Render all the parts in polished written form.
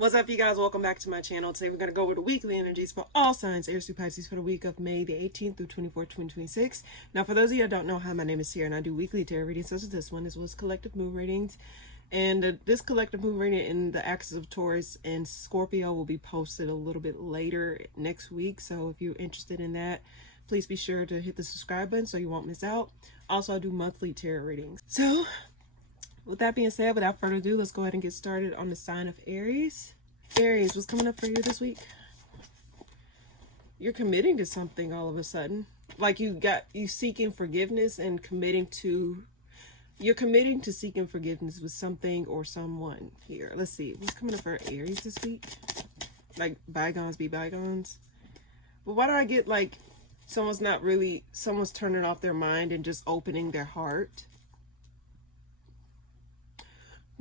What's up, you guys? Welcome back to my channel. Today we're going to go over the weekly energies for all signs, Aries through Pisces, for the week of May the 18th through 24th, 2026. Now, for those of you that don't know, hi, my name is Sierra, and I do weekly tarot readings such as this one, as well as collective moon readings. And this collective moon reading in the axis of Taurus and Scorpio will be posted a little bit later next week. So if you're interested in that, please be sure to hit the subscribe button so you won't miss out. Also, I do monthly tarot readings. So with that being said, without further ado, let's go ahead and get started on the sign of Aries. Aries, what's coming up for you this week? You're committing to something all of a sudden. Like you seeking forgiveness and you're committing to seeking forgiveness with something or someone here. Let's see. What's coming up for Aries this week? Like bygones be bygones. But why do I get like someone's turning off their mind and just opening their heart?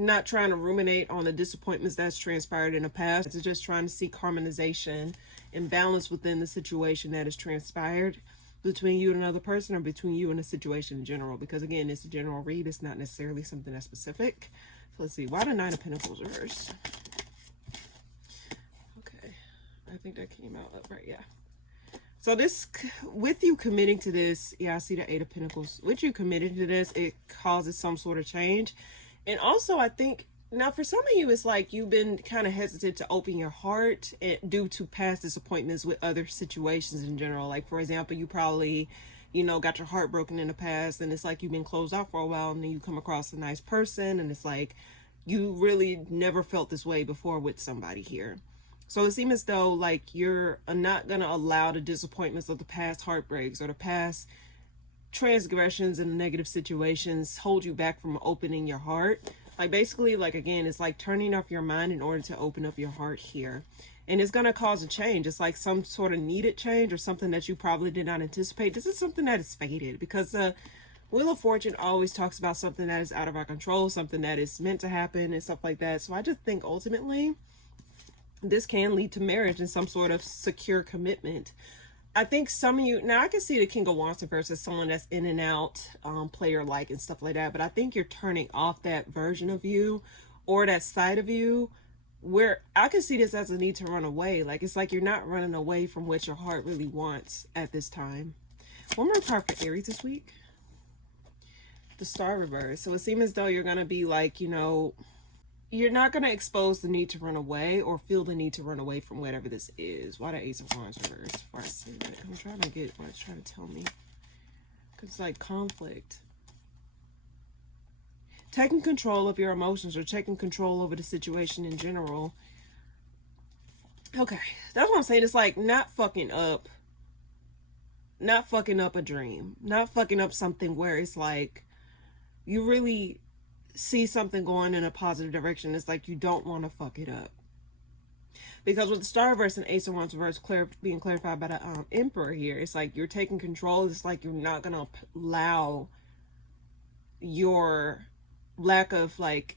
Not trying to ruminate on the disappointments that's transpired in the past. It's just trying to seek harmonization and balance within the situation that has transpired between you and another person, or between you and the situation in general. Because again, it's a general read. It's not necessarily something that's specific. So let's see. Why the Nine of Pentacles reversed? Okay. I think that came out upright. Yeah. So this, with you committing to this, yeah, I see the Eight of Pentacles. With you committing to this, it causes some sort of change. And also, I think, now for some of you, it's like you've been kind of hesitant to open your heart due to past disappointments with other situations in general. Like, for example, you probably, got your heart broken in the past, and it's like you've been closed off for a while, and then you come across a nice person, and it's like you really never felt this way before with somebody here. So it seems as though, like, you're not going to allow the disappointments of the past heartbreaks or the past transgressions and negative situations hold you back from opening your heart. Like, basically, like, again, it's like turning off your mind in order to open up your heart here. And it's going to cause a change. It's like some sort of needed change or something that you probably did not anticipate. This is something that is fated, because the Wheel of Fortune always talks about something that is out of our control, something that is meant to happen and stuff like that. So I just think ultimately this can lead to marriage and some sort of secure commitment. I think some of you, now I can see the King of Wands versus someone that's in and out, player-like and stuff like that. But I think you're turning off that version of you or that side of you where I can see this as a need to run away. Like, it's like you're not running away from what your heart really wants at this time. One more card for Aries this week. The Star reverse. So it seems as though you're going to be like, you're not going to expose the need to run away or feel the need to run away from whatever this is. Why the Ace of Wands reverse? Before I say that, I'm trying to get what it's trying to tell me. Because it's like conflict. Taking control of your emotions or taking control over the situation in general. Okay, that's what I'm saying. It's like not fucking up a dream. Not fucking up something where it's like you really see something going in a positive direction. It's like you don't want to fuck it up, because with the Star reverse and Ace of Wands reverse being clarified by the Emperor here, it's like you're taking control. It's like you're not gonna allow your lack of like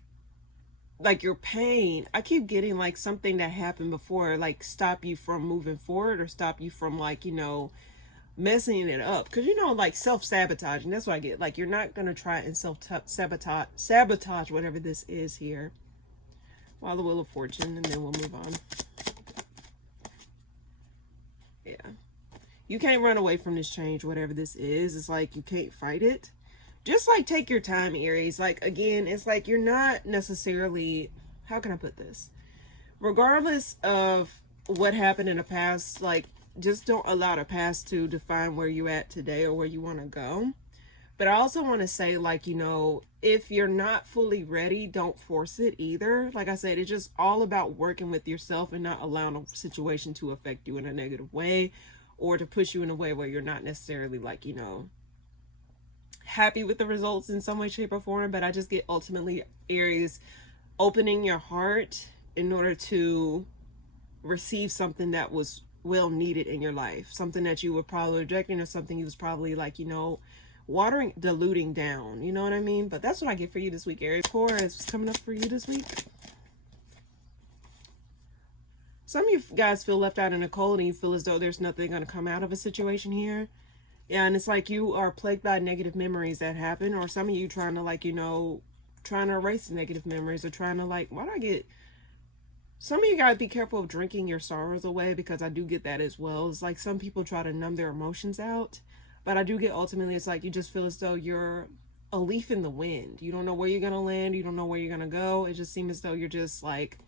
your pain. I keep getting like something that happened before like stop you from moving forward or stop you from like messing it up, because like self-sabotaging. That's what I get. Like, you're not gonna try and sabotage whatever this is here. While the Wheel of Fortune, and then we'll move on. Yeah, you can't run away from this change, whatever this is. It's like you can't fight it. Just like take your time, Aries. Like, again, it's like you're not necessarily, how can I put this, regardless of what happened in the past, like, just don't allow the past to define where you're at today or where you want to go. But I also want to say, like, if you're not fully ready, don't force it either. Like I said, it's just all about working with yourself and not allowing a situation to affect you in a negative way or to push you in a way where you're not necessarily like, happy with the results in some way, shape, or form. But I just get ultimately, Aries, opening your heart in order to receive something that was well needed in your life, something that you were probably rejecting, or something you was probably like diluting down, you know what I mean? But that's what I get for you this week, Aries. Taurus, what's coming up for you this week? Some of you guys feel left out in the cold, and you feel as though there's nothing going to come out of a situation here. Yeah, and it's like you are plagued by negative memories that happen, or some of you trying to like trying to erase the negative memories, or trying to like, why do I get some of you guys be careful of drinking your sorrows away, because I do get that as well. It's like some people try to numb their emotions out, but I do get ultimately it's like you just feel as though you're a leaf in the wind. You don't know where you're going to land. You don't know where you're going to go. It just seems as though you're just like,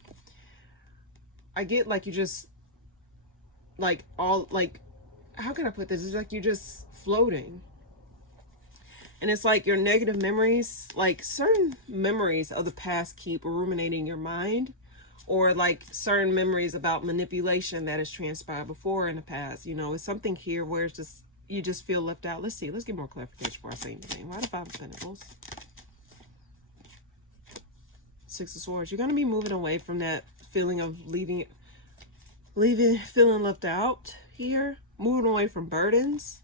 I get like you just like all like, how can I put this? It's like you're just floating. And it's like your negative memories, like certain memories of the past keep ruminating in your mind, or like certain memories about manipulation that has transpired before in the past. You know, it's something here where it's just, you just feel left out. Let's see. Let's get more clarification before I say anything. Why the Five of Pentacles? Six of Swords. You're going to be moving away from that feeling of feeling left out here. Moving away from burdens.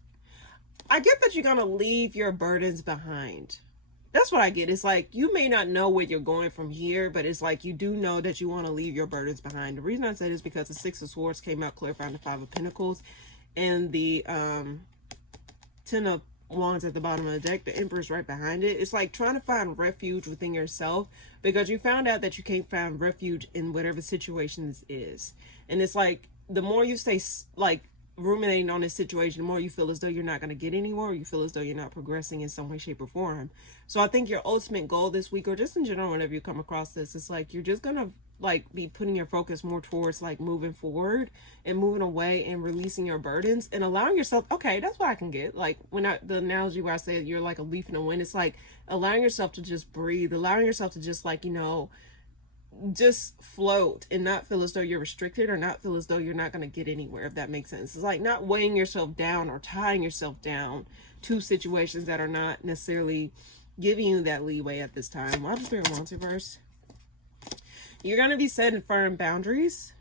I get that you're going to leave your burdens behind. That's what I get. It's like you may not know where you're going from here, but it's like you do know that you want to leave your burdens behind. The reason I say this is because the Six of Swords came out clarifying the Five of Pentacles, and the Ten of Wands at the bottom of the deck. The Emperor's right behind it. It's like trying to find refuge within yourself, because you found out that you can't find refuge in whatever situation this is. And it's like the more you stay like ruminating on this situation, the more you feel as though you're not going to get anywhere, or you feel as though you're not progressing in some way, shape, or form. So I think your ultimate goal this week, or just in general whenever you come across this, it's like you're just going to like be putting your focus more towards like moving forward and moving away and releasing your burdens and allowing yourself, okay, that's what I can get. Like when the analogy where I say you're like a leaf in the wind, it's like allowing yourself to just breathe, allowing yourself to just like, you know, just float and not feel as though you're restricted, or not feel as though you're not going to get anywhere, if that makes sense. It's like not weighing yourself down or tying yourself down to situations that are not necessarily giving you that leeway at this time. Why does Spirit want reverse? You're going to be setting firm boundaries.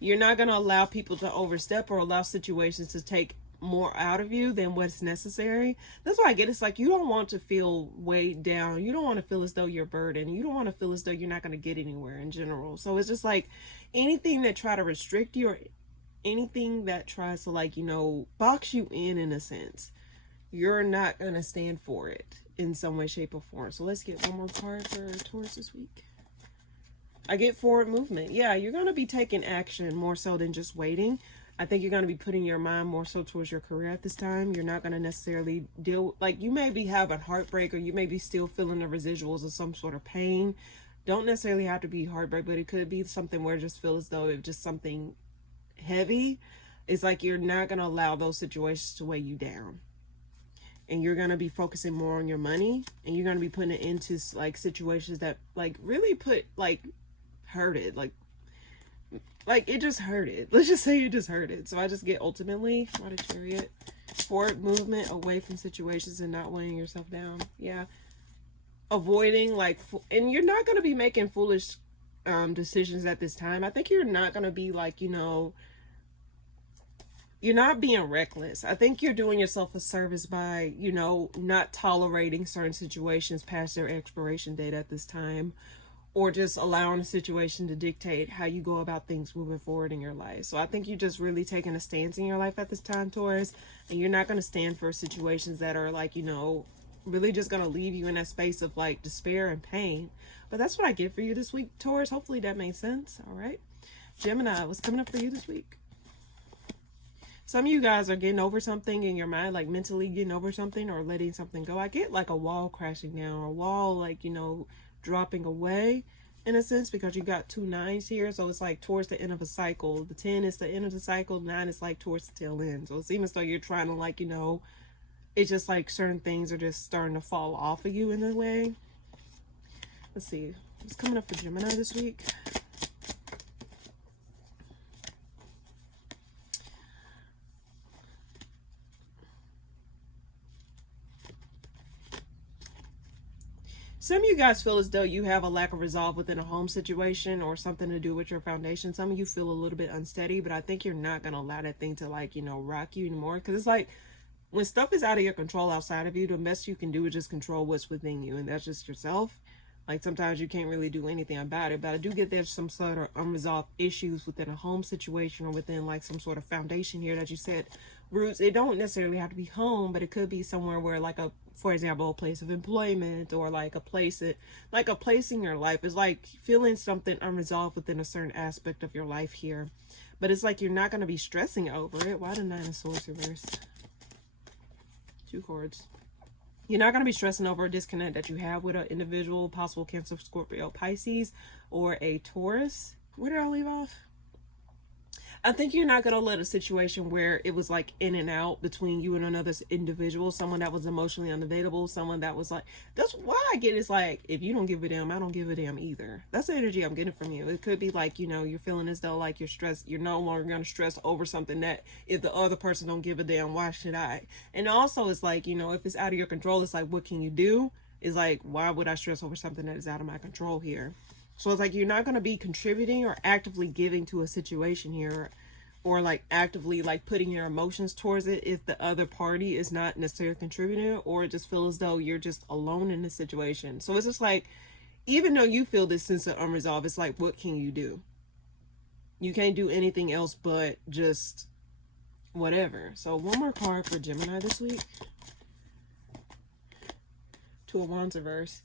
You're not going to allow people to overstep or allow situations to take more out of you than what's necessary. That's why I get it's like you don't want to feel weighed down. You don't want to feel as though you're burdened. You don't want to feel as though you're not going to get anywhere in general. So it's just like anything that try to restrict you, or anything that tries to like, you know, box you in a sense, you're not going to stand for it in some way, shape, or form. So let's get one more card for Taurus this week. I get forward movement. Yeah, you're going to be taking action more so than just waiting. I think you're going to be putting your mind more so towards your career at this time. You're not going to necessarily deal, like you may be having heartbreak, or you may be still feeling the residuals of some sort of pain. Don't necessarily have to be heartbreak, but it could be something where it just feels as though it's just something heavy. It's like you're not going to allow those situations to weigh you down. And you're going to be focusing more on your money, and you're going to be putting it into like situations that like really hurted, like it just hurted. Let's just say it just hurted. So I just get ultimately, what a Chariot, forward movement away from situations and not weighing yourself down. Yeah, avoiding like, and you're not going to be making foolish decisions at this time. I think you're not going to be like, you know, you're not being reckless. I think you're doing yourself a service by, you know, not tolerating certain situations past their expiration date at this time, or just allowing a situation to dictate how you go about things moving forward in your life. So I think you're just really taking a stance in your life at this time, Taurus, and you're not going to stand for situations that are like, you know, really just going to leave you in that space of like despair and pain. But that's what I get for you this week, Taurus. Hopefully that made sense. All right. Gemini, what's coming up for you this week? Some of you guys are getting over something in your mind, like mentally getting over something or letting something go. I get like a wall crashing down, or a wall like, you know, dropping away in a sense, because you got 2 9s here. So it's like towards the end of a cycle. The 10 is the end of the cycle. 9 is like towards the tail end. So it seems as though you're trying to like, you know, it's just like certain things are just starting to fall off of you in a way. Let's see. What's coming up for Gemini this week? Some of you guys feel as though you have a lack of resolve within a home situation or something to do with your foundation. Some of you feel a little bit unsteady, but I think you're not going to allow that thing to like, you know, rock you anymore. Because it's like when stuff is out of your control outside of you, the best you can do is just control what's within you. And that's just yourself. Like sometimes you can't really do anything about it, but I do get there's some sort of unresolved issues within a home situation or within like some sort of foundation here that you set roots. It don't necessarily have to be home, but it could be somewhere where like for example, a place of employment, or like a place in your life. It's like feeling something unresolved within a certain aspect of your life here. But it's like you're not going to be stressing over it. Why the Nine of Swords reversed? 2 cards. You're not going to be stressing over a disconnect that you have with an individual, possible Cancer, Scorpio, Pisces, or a Taurus. Where did I leave off? I think you're not going to let a situation where it was like in and out between you and another individual, someone that was emotionally unavailable, someone that was like, that's why I get it's like, if you don't give a damn, I don't give a damn either. That's the energy I'm getting from you. It could be like, you know, you're feeling as though like you're stressed. You're no longer going to stress over something that if the other person don't give a damn, why should I? And also it's like, you know, if it's out of your control, it's like, what can you do? It's like, why would I stress over something that is out of my control here? So it's like you're not going to be contributing or actively giving to a situation here, or like actively like putting your emotions towards it if the other party is not necessarily contributing, or it just feels as though you're just alone in this situation. So it's just like, even though you feel this sense of unresolved, it's like, what can you do? You can't do anything else but just whatever. So one more card for Gemini this week. 2 of Wands reverse.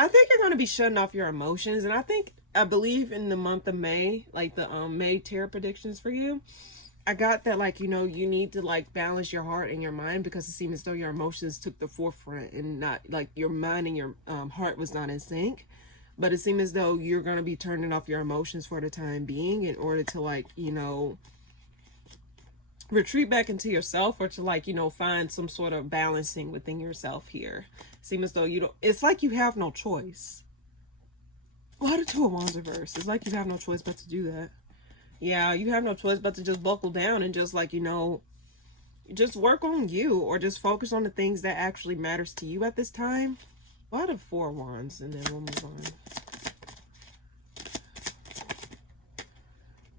I think you're going to be shutting off your emotions. And I believe in the month of May, like the May tarot predictions for you, I got that, like, you know, you need to like balance your heart and your mind, because it seems as though your emotions took the forefront and not like your mind and your heart was not in sync. But it seems as though you're going to be turning off your emotions for the time being in order to like, you know, retreat back into yourself, or to like, you know, find some sort of balancing within yourself here. Seems as though you don't, it's like you have no choice. Why the 2 of Wands reverse? It's like you have no choice but to do that. Yeah, you have no choice but to just buckle down and just like, you know, just work on you, or just focus on the things that actually matters to you at this time. Why the 4 of Wands? And then we'll move on.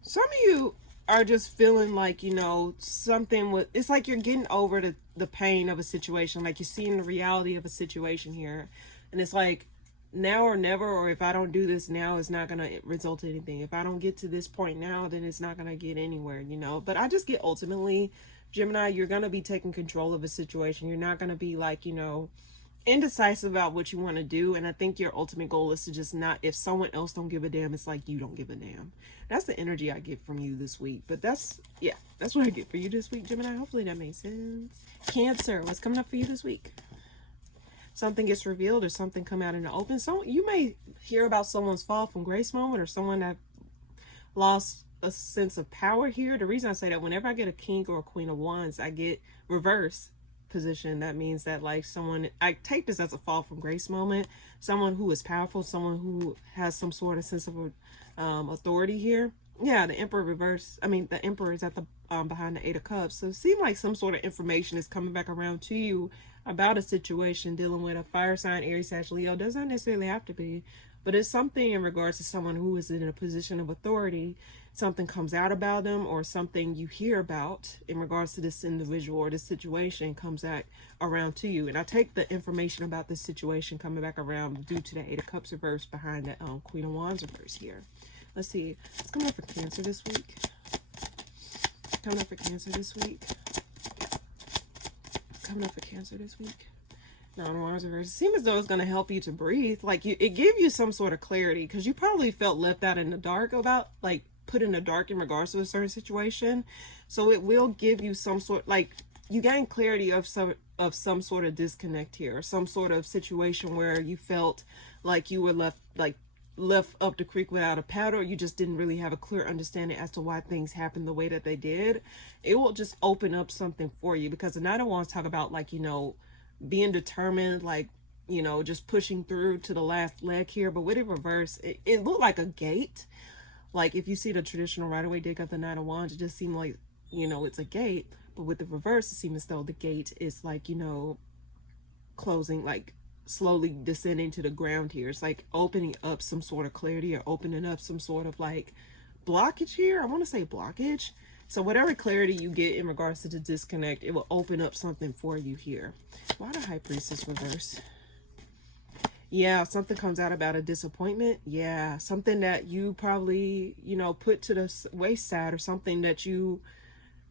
Some of you are just feeling like, you know, something with, it's like you're getting over the pain of a situation. Like you're seeing the reality of a situation here. And it's like, now or never, or if I don't do this now, it's not going to result in anything. If I don't get to this point now, then it's not going to get anywhere, you know. But I just get ultimately, Gemini, you're going to be taking control of a situation. You're not going to be like, you know, indecisive about what you want to do. And I think your ultimate goal is to just not, if someone else don't give a damn, it's like you don't give a damn. That's the energy I get from you this week. But that's, yeah, that's what I get for you this week, Gemini. Hopefully that makes sense. Cancer, what's coming up for you this week? Something gets revealed, or something come out in the open. So you may hear about someone's fall from grace moment, or someone that lost a sense of power here. The reason I say that, whenever I get a king or a queen of wands, I get reverse position. That means that like someone, I take this as a fall from grace moment, someone who is powerful, someone who has some sort of sense of authority here. Yeah, the Emperor reverse, I mean the Emperor is at the behind the 8 of Cups. So it seems like some sort of information is coming back around to you about a situation dealing with a fire sign, Aries, Sag, Leo. Doesn't necessarily have to be, but it's something in regards to someone who is in a position of authority. Something comes out about them, or something you hear about in regards to this individual or this situation comes out around to you. And I take the information about this situation coming back around due to the 8 of Cups reverse behind the Queen of Wands reverse here. Let's see. It's coming up for Cancer this week. Coming up for Cancer this week. Coming up for Cancer this week. Nine of Wands reverse. It seems as though it's going to help you to breathe. Like it give you some sort of clarity, because you probably felt left out in the dark about, like, put in the dark in regards to a certain situation. So it will give you some sort, like, you gain clarity of some sort of disconnect here, or some sort of situation where you felt like you were left up the creek without a paddle. You just didn't really have a clear understanding as to why things happened the way that they did. It will just open up something for you, because the Nine of Wands talk about, like, you know, being determined, like, you know, just pushing through to the last leg here. But with it reverse, it looked like a gate. Like if you see the traditional right away dig up the Nine of Wands, it just seemed like, you know, it's a gate. But with the reverse, it seems as though the gate is like, you know, closing, like slowly descending to the ground here. It's like opening up some sort of clarity, or opening up some sort of like blockage here. I want to say blockage. So whatever clarity you get in regards to the disconnect, it will open up something for you here. Why the High Priestess reverse? Yeah, something comes out about a disappointment. Yeah, something that you probably, you know, put to the wayside, or something that you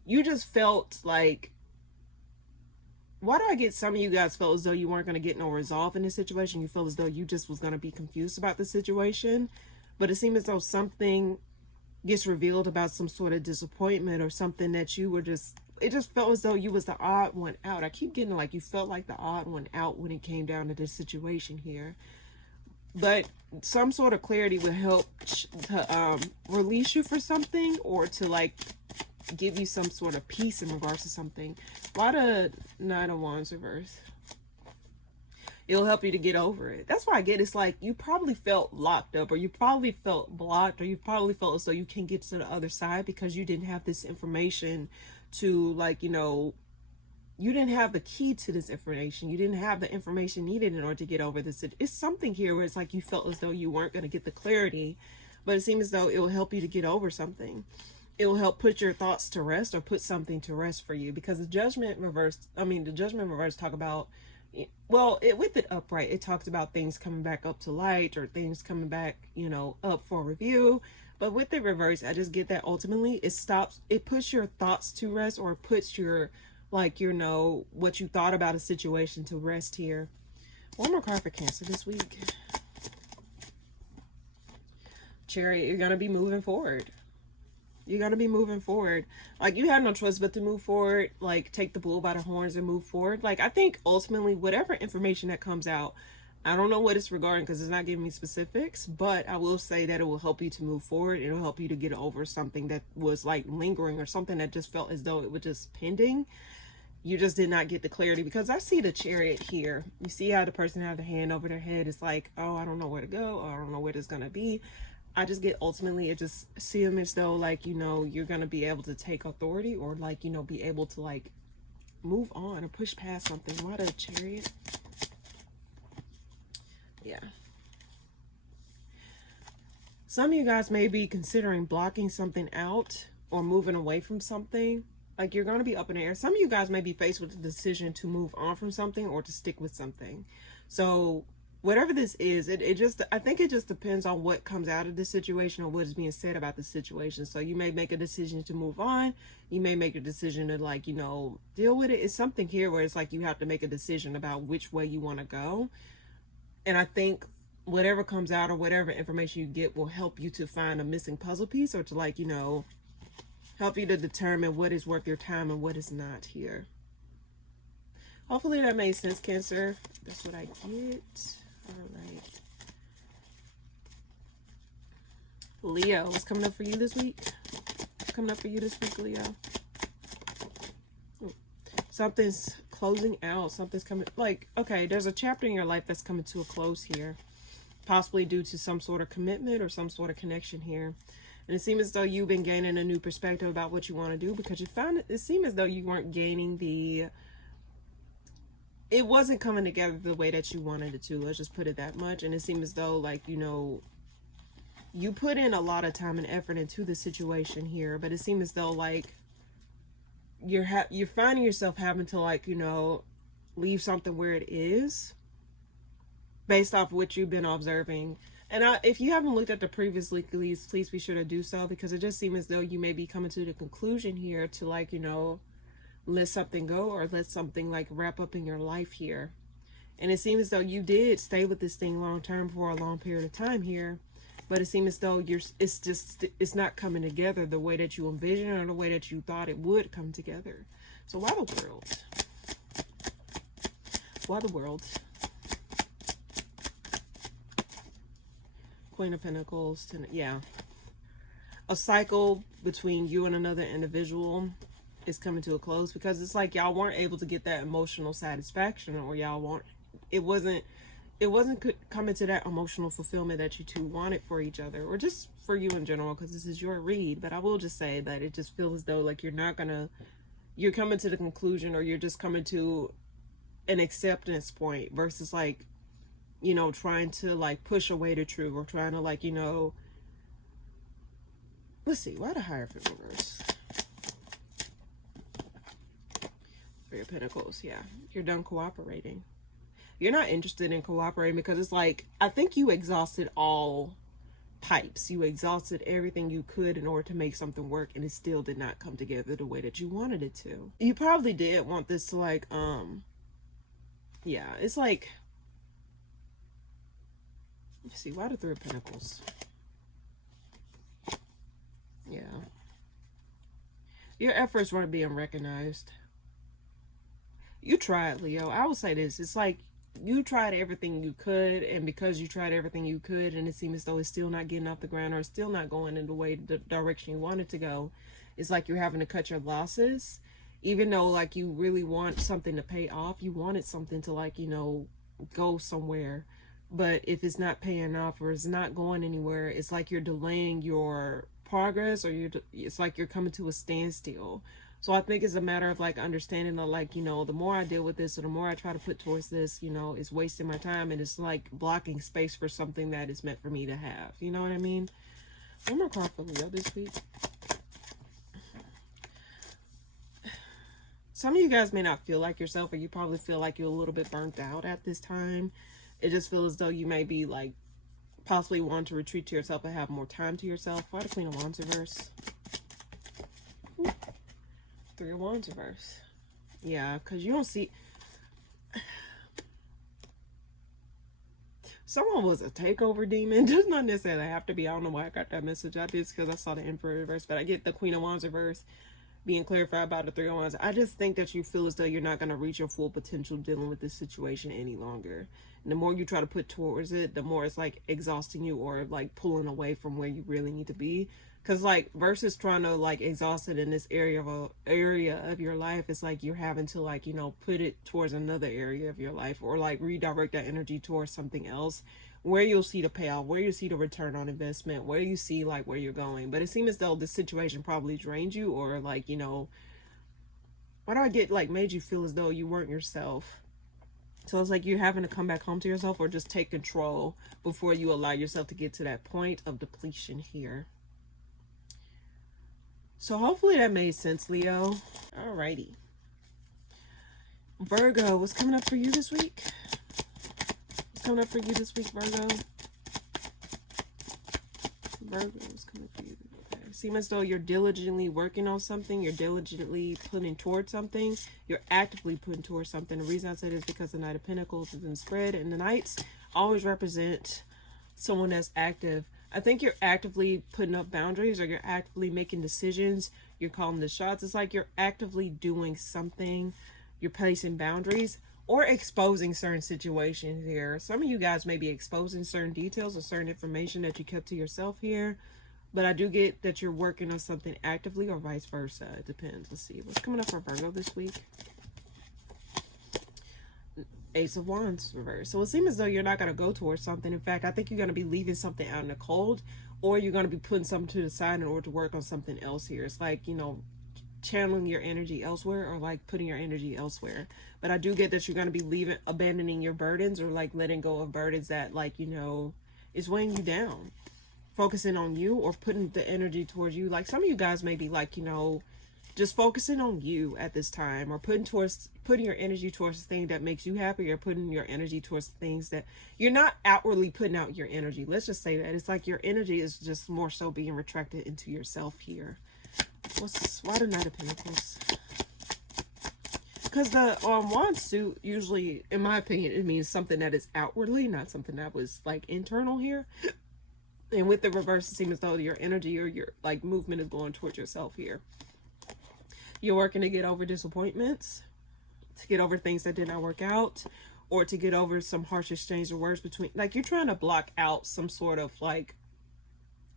you just felt like, why do I get some of you guys felt as though you weren't going to get no resolve in this situation? You feel as though you just was going to be confused about the situation. But it seemed as though something gets revealed about some sort of disappointment or something that you were just, it just felt as though you was the odd one out. I keep getting like you felt like the odd one out when it came down to this situation here. But some sort of clarity will help to release you for something, or to like give you some sort of peace in regards to something. Why the Nine of Wands reverse? It'll help you to get over it. That's why I get, it's like you probably felt locked up, or you probably felt blocked, or you probably felt as though you can't get to the other side because you didn't have this information to, like, you know, you didn't have the key to this information. You didn't have the information needed in order to get over this. It's something here where it's like you felt as though you weren't going to get the clarity, but it seems as though it will help you to get over something. It will help put your thoughts to rest, or put something to rest for you, because the Judgment reverse, the Judgment reverse talk about, well, with it upright, it talks about things coming back up to light, or things coming back, you know, up for review. But with the reverse, I just get that ultimately it puts your thoughts to rest, or puts your, like, you know, what you thought about a situation to rest here. One more card for Cancer this week. Chariot, you're going to be moving forward. You're going to be moving forward. Like, you have no choice but to move forward. Like, take the bull by the horns and move forward. Like, I think ultimately, whatever information that comes out, I don't know what it's regarding because it's not giving me specifics, but I will say that it will help you to move forward. It'll help you to get over something that was like lingering, or something that just felt as though it was just pending. You just did not get the clarity, because I see the Chariot here. You see how the person have the hand over their head. It's like, oh, I don't know where to go. Or I don't know where it's going to be. I just get, ultimately, it just see them as though, like, you know, you're going to be able to take authority, or like, you know, be able to like move on or push past something. Why the Chariot? Yeah. Some of you guys may be considering blocking something out, or moving away from something. Like, you're going to be up in the air. Some of you guys may be faced with the decision to move on from something, or to stick with something. So whatever this is, I think it just depends on what comes out of this situation, or what is being said about the situation. So you may make a decision to move on. You may make a decision to, like, you know, deal with it. It's something here where it's like you have to make a decision about which way you want to go. And I think whatever comes out, or whatever information you get, will help you to find a missing puzzle piece, or to, like, you know, help you to determine what is worth your time and what is not here. Hopefully that made sense, Cancer. That's what I get. All right. Leo, what's coming up for you this week? What's coming up for you this week, Leo? Ooh. Something's closing out. Something's coming. Like, okay, there's a chapter in your life that's coming to a close here. Possibly due to some sort of commitment, or some sort of connection here. And it seems as though you've been gaining a new perspective about what you want to do, because you found it seemed as though you weren't gaining it wasn't coming together the way that you wanted it to. Let's just put it that much. And it seemed as though, like, you know, you put in a lot of time and effort into the situation here, but it seemed as though, like, you're finding yourself having to, like, you know, leave something where it is based off what you've been observing. And if you haven't looked at the previous weeklies, please be sure to do so, because it just seems as though you may be coming to the conclusion here to, like, you know, let something go, or let something, like, wrap up in your life here. And it seems as though you did stay with this thing long term for a long period of time here, but it seems as though it's not coming together the way that you envisioned, or the way that you thought it would come together. So why the world? Why the world? Queen of Pentacles. Yeah. A cycle between you and another individual is coming to a close, because it's like y'all weren't able to get that emotional satisfaction, or it wasn't coming to that emotional fulfillment that you two wanted for each other, or just for you in general, because this is your read. But I will just say that it just feels as though, like, you're coming to the conclusion, or you're just coming to an acceptance point, versus, like, you know, trying to, like, push away the truth, or trying to, like, you know, let's see, why the Hierophant reverse? For your Pentacles, yeah. You're done cooperating. You're not interested in cooperating, because it's like, I think you exhausted all pipes. You exhausted everything you could in order to make something work, and it still did not come together the way that you wanted it to. You probably did want this to like, yeah, it's like, let's see, why the Three of Pentacles? Yeah. Your efforts weren't being recognized. You tried, Leo. I will say this. It's like you tried everything you could, and because you tried everything you could and it seems as though it's still not getting off the ground or it's still not going in the direction you want it to go, it's like you're having to cut your losses. Even though like you really want something to pay off, you wanted something to like, you know, go somewhere. But if it's not paying off or it's not going anywhere, it's like you're delaying your progress, or it's like you're coming to a standstill. So I think it's a matter of like understanding that, like, you know, the more I deal with this or the more I try to put towards this, you know, it's wasting my time and it's like blocking space for something that is meant for me to have. You know what I mean? One more card for Leo this week. Some of you guys may not feel like yourself, or you probably feel like you're a little bit burnt out at this time. It just feels as though you may be like possibly want to retreat to yourself and have more time to yourself. Why the Queen of Wands reverse? Ooh. Three of Wands reverse. Yeah, because you don't see... Someone was a takeover demon. Does not necessarily have to be. I don't know why I got that message. I did because I saw the Emperor reverse, but I get the Queen of Wands reverse being clarified by the Three of Wands. I just think that you feel as though you're not going to reach your full potential dealing with this situation any longer. And the more you try to put towards it, the more it's like exhausting you or like pulling away from where you really need to be. Because like versus trying to like exhaust it in this area of your life, it's like you're having to like, you know, put it towards another area of your life, or like redirect that energy towards something else where you'll see the payoff, where you see the return on investment, where you see like where you're going. But it seems as though this situation probably drained you, or like, you know, why do I get like made you feel as though you weren't yourself? So it's like you're having to come back home to yourself, or just take control before you allow yourself to get to that point of depletion here. So hopefully that made sense, Leo. Alrighty. Virgo, what's coming up for you this week? What's coming up for you this week, Virgo? Virgo, what's coming up for you? Okay. Seems as though you're diligently working on something. You're diligently putting towards something. You're actively putting towards something. The reason I say this is because the Knight of Pentacles is in the spread, and the Knights always represent someone that's active. I think you're actively putting up boundaries, or you're actively making decisions. You're calling the shots. It's like you're actively doing something. You're placing boundaries or exposing certain situations here. Some of you guys may be exposing certain details or certain information that you kept to yourself here. But I do get that you're working on something actively, or vice versa. It depends. Let's see. What's coming up for Virgo this week? Ace of Wands reverse. So it seems as though you're not going to go towards something. In fact, I think you're going to be leaving something out in the cold, or you're going to be putting something to the side in order to work on something else here. It's like, you know, channeling your energy elsewhere, or like putting your energy elsewhere. But I do get that you're going to be abandoning your burdens, or like letting go of burdens that, like, you know, is weighing you down. Focusing on you, or putting the energy towards you. Like some of you guys may be like, you know, just focusing on you at this time, or putting your energy towards the thing that makes you happy, or putting your energy towards things that you're not outwardly putting out your energy. Let's just say that it's like your energy is just more so being retracted into yourself here. Why the Knight of Pentacles? Because the wand suit usually, in my opinion, it means something that is outwardly, not something that was like internal here. And with the reverse, it seems as though your energy or your like movement is going towards yourself here. You're working to get over disappointments, to get over things that did not work out, or to get over some harsh exchange of words between, like you're trying to block out some sort of like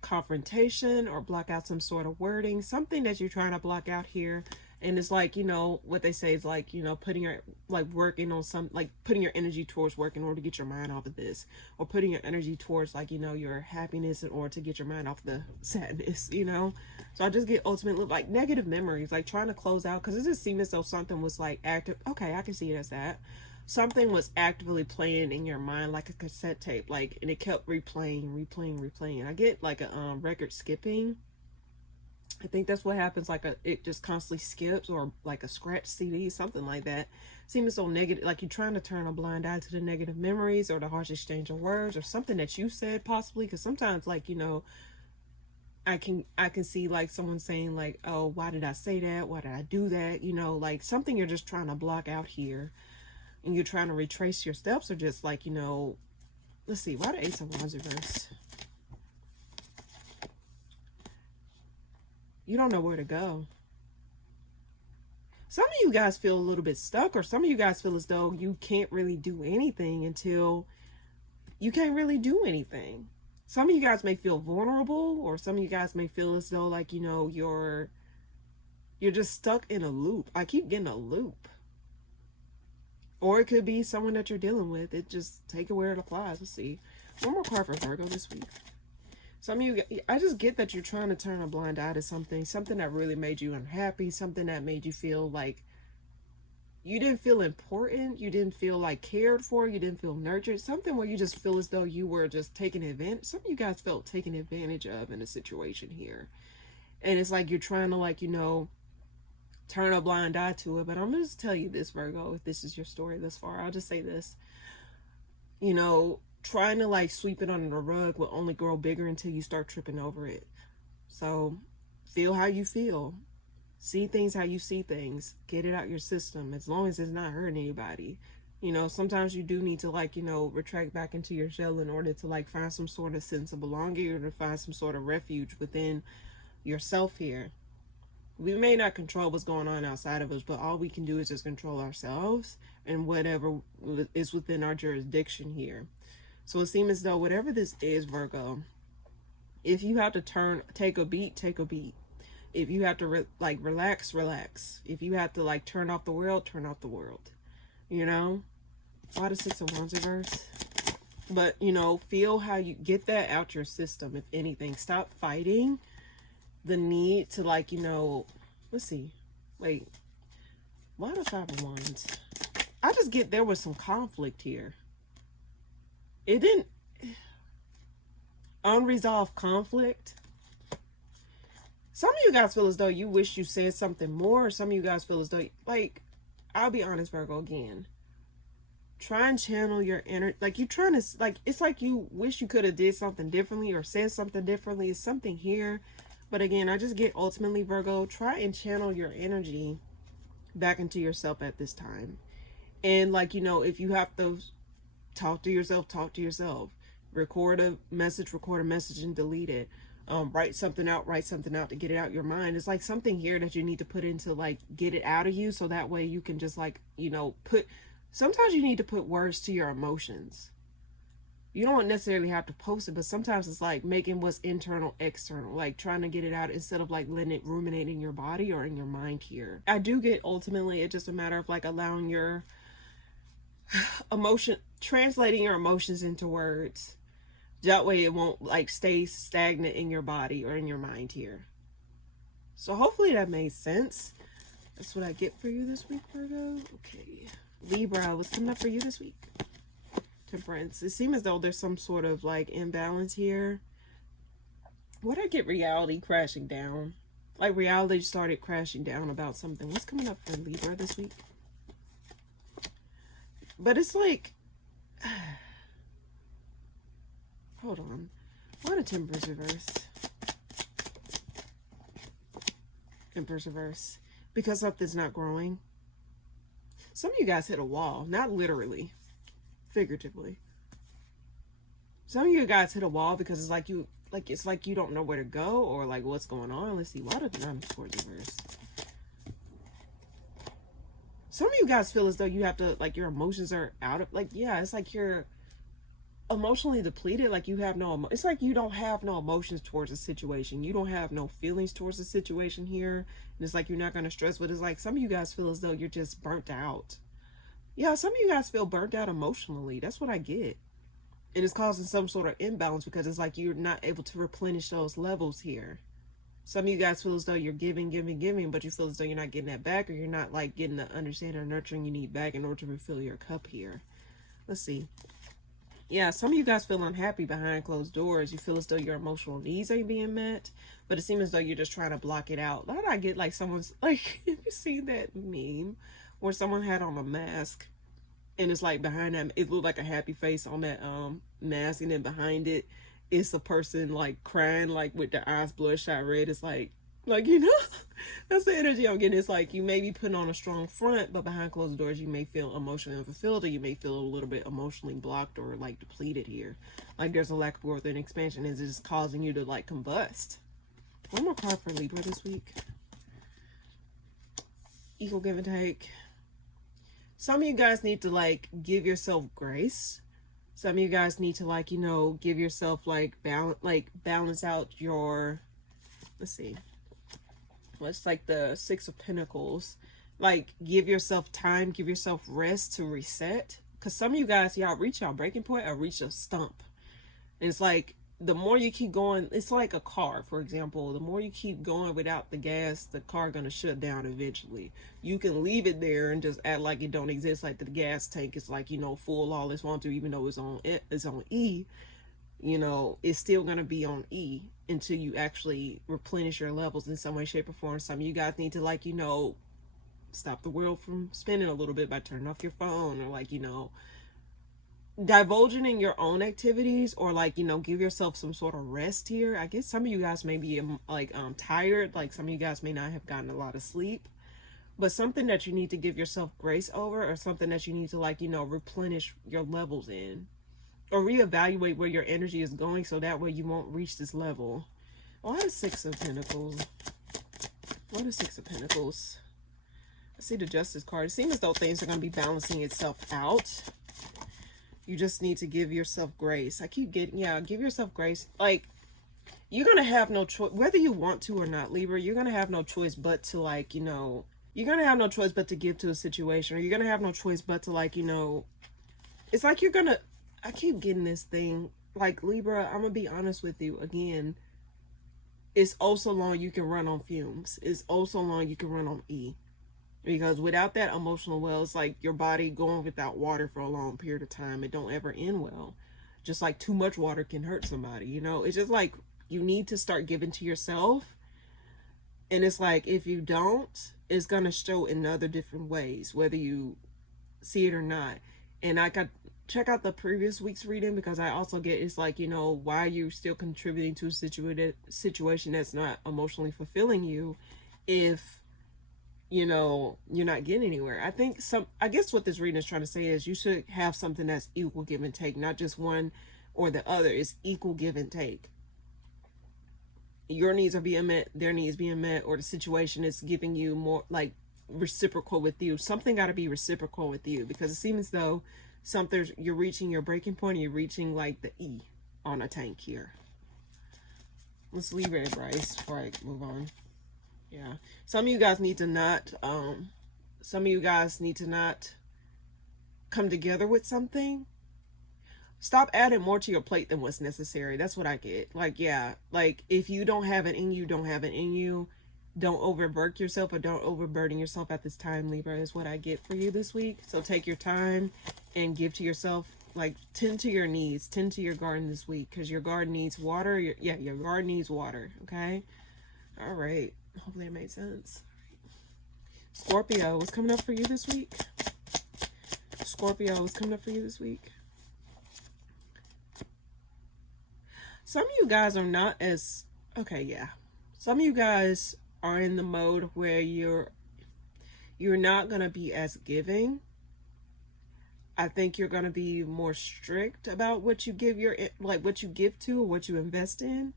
confrontation, or block out some sort of wording, something that you're trying to block out here. And it's like, you know, what they say is like, you know, putting your, like working on some, like putting your energy towards work in order to get your mind off of this, or putting your energy towards like, you know, your happiness in order to get your mind off the sadness, you know. So I just get ultimately like negative memories, like trying to close out, because it just seemed as though something was like active. Okay, I can see it as that. Something was actively playing in your mind like a cassette tape, like, and it kept replaying. I get like a record skipping. I think that's what happens, like it just constantly skips, or like a scratch CD, something like that. Seems so negative, like you're trying to turn a blind eye to the negative memories or the harsh exchange of words or something that you said possibly. Because sometimes, like, you know, I can see like someone saying like, oh, why did I say that? Why did I do that? You know, like something you're just trying to block out here, and you're trying to retrace your steps, or just like, you know, let's see, why the Ace of Wands reverse? You don't know where to go. Some of you guys feel a little bit stuck, or some of you guys feel as though you can't really do anything until you can't really do anything. Some of you guys may feel vulnerable, or some of you guys may feel as though, like, you know, you're just stuck in a loop. I keep getting a loop. Or it could be someone that you're dealing with. It just, take it where it applies. Let's see. One more card for Virgo this week. Some of you, I just get that you're trying to turn a blind eye to something that really made you unhappy, something that made you feel like you didn't feel important, you didn't feel like cared for, you didn't feel nurtured, something where you just feel as though you were just taken advantage. Some of you guys felt taken advantage of in a situation here. And it's like you're trying to, like, you know, turn a blind eye to it. But I'm going to just tell you this, Virgo, if this is your story thus far, I'll just say this. You know, trying to like sweep it under the rug will only grow bigger until you start tripping over it. So feel how you feel. See things how you see things. Get it out your system, as long as it's not hurting anybody. You know, sometimes you do need to, like, you know, retract back into your shell in order to like find some sort of sense of belonging, or to find some sort of refuge within yourself here. We may not control what's going on outside of us, but all we can do is just control ourselves and whatever is within our jurisdiction here. So it seems as though whatever this is, Virgo, if you have to take a beat, take a beat. If you have to relax, relax. If you have to like turn off the world, turn off the world. You know? Why the Six of Wands reverse? But, you know, feel how you get that out your system, if anything. Stop fighting the need to, like, you know, let's see. Wait. Why the Five of Wands? I just get there was some conflict here. It didn't... Unresolved conflict. Some of you guys feel as though you wish you said something more. Some of you guys feel as though, like, I'll be honest, Virgo, again. Try and channel your inner, like, you trying to, like, it's like you wish you could have did something differently or said something differently. It's something here. But again, I just get ultimately, Virgo, try and channel your energy back into yourself at this time. And, like, you know, if you have to talk to yourself, talk to yourself. Record a message and delete it. Write something out to get it out your mind. It's like something here that you need to put into, like, get it out of you, so that way you can just, like, you know, sometimes you need to put words to your emotions. You don't necessarily have to post it, but sometimes it's like making what's internal external, like trying to get it out instead of like letting it ruminate in your body or in your mind here. I do get ultimately it's just a matter of like allowing your translating your emotions into words. That way it won't like stay stagnant in your body or in your mind here. So hopefully that made sense. That's what I get for you this week, Virgo. Okay. Libra, what's coming up for you this week? Temperance. It seems as though there's some sort of like imbalance here. What I get reality crashing down. Like reality started crashing down about something. What's coming up for Libra this week? But it's like... Hold on. Why the Temperance reverse? Empress reverse. Because something's not growing. Some of you guys hit a wall. Not literally. Figuratively. Some of you guys hit a wall because it's like you don't know where to go or like what's going on. Let's see. Why the Nine of Swords reverse? Some of you guys feel as though you have to, like, your emotions are out of, like, yeah, it's like you're emotionally depleted, like you have no, it's like you don't have no emotions towards the situation. You don't have no feelings towards the situation here. And it's like you're not going to stress, but it's like some of you guys feel as though you're just burnt out. Yeah, some of you guys feel burnt out emotionally. That's what I get. And it's causing some sort of imbalance because it's like you're not able to replenish those levels here. Some of you guys feel as though you're giving, but you feel as though you're not getting that back, or you're not like getting the understanding or nurturing you need back in order to refill your cup here. Let's see. Yeah, some of you guys feel unhappy behind closed doors. You feel as though your emotional needs ain't being met, but it seems as though you're just trying to block it out. Why did I get like someone's like, have you seen that meme where someone had on a mask and it's like behind that it looked like a happy face on that mask, and then behind it it's a person like crying, like with their eyes bloodshot red. It's like you know, that's the energy I'm getting. It's like you may be putting on a strong front, but behind closed doors you may feel emotionally unfulfilled, or you may feel a little bit emotionally blocked or like depleted here. Like there's a lack of growth and expansion, and it's just causing you to like combust. One more card for Libra this week. Equal give and take. Some of you guys need to like give yourself grace. Some of you guys need to like, you know, give yourself like balance out your, let's see. It's like the Six of Pentacles. Like give yourself time, give yourself rest to reset. Because some of you guys, y'all reach your breaking point or reach a stump. And it's like the more you keep going, it's like a car, for example. The more you keep going without the gas, the car gonna shut down eventually. You can leave it there and just act like it don't exist, like the gas tank is like, you know, full all it's want to, even though it's on E. You know, it's still gonna be on E until you actually replenish your levels in some way, shape, or form. Some of you guys need to like, you know, stop the world from spinning a little bit by turning off your phone, or like, you know, divulging in your own activities, or like, you know, give yourself some sort of rest here. I guess some of you guys may be like tired, like some of you guys may not have gotten a lot of sleep, but something that you need to give yourself grace over, or something that you need to like, you know, replenish your levels in, or reevaluate where your energy is going, so that way you won't reach this level. What is Six of Pentacles? What is Six of Pentacles? I see the Justice card. It seems as though things are going to be balancing itself out. You just need to give yourself grace. I keep getting, yeah, give yourself grace. Like, you're going to have no choice, whether you want to or not, Libra, you're going to have no choice but to like, you know, you're going to have no choice but to give to a situation, or you're going to have no choice but to like, you know, it's like you're going to, I keep getting this thing, like Libra, I'm going to be honest with you again. It's oh so long you can run on fumes. It's oh so long you can run on E. Because without that emotional well, it's like your body going without water for a long period of time. It don't ever end well. Just like too much water can hurt somebody, you know? It's just like you need to start giving to yourself. And it's like if you don't, it's going to show in other different ways, whether you see it or not. And I got check out the previous week's reading, because I also get, it's like, you know, why are you still contributing to a situation that's not emotionally fulfilling you if, you know, you're not getting anywhere. I guess what this reading is trying to say is you should have something that's equal give and take, not just one or the other. It's equal give and take. Your needs are being met, their needs being met, or the situation is giving you more like reciprocal with you. Something got to be reciprocal with you, because it seems as though you're reaching your breaking point, and you're reaching like the E on a tank here. Let's leave it, Bryce, before I move on. Yeah, some of you guys need to not come together with something. Stop adding more to your plate than what's necessary. That's what I get. Like, yeah, like if you don't have it in you, don't have it in you. Don't overwork yourself, or don't overburden yourself at this time, Libra, is what I get for you this week. So take your time and give to yourself. Like, tend to your needs, tend to your garden this week, because your garden needs water. Your garden needs water. Okay. All right. Hopefully it made sense. Scorpio, what's coming up for you this week? Scorpio, what's coming up for you this week? Some of you guys are not as, okay, yeah. Some of you guys are in the mode where you're not going to be as giving. I think you're going to be more strict about what you give what you give to, or what you invest in.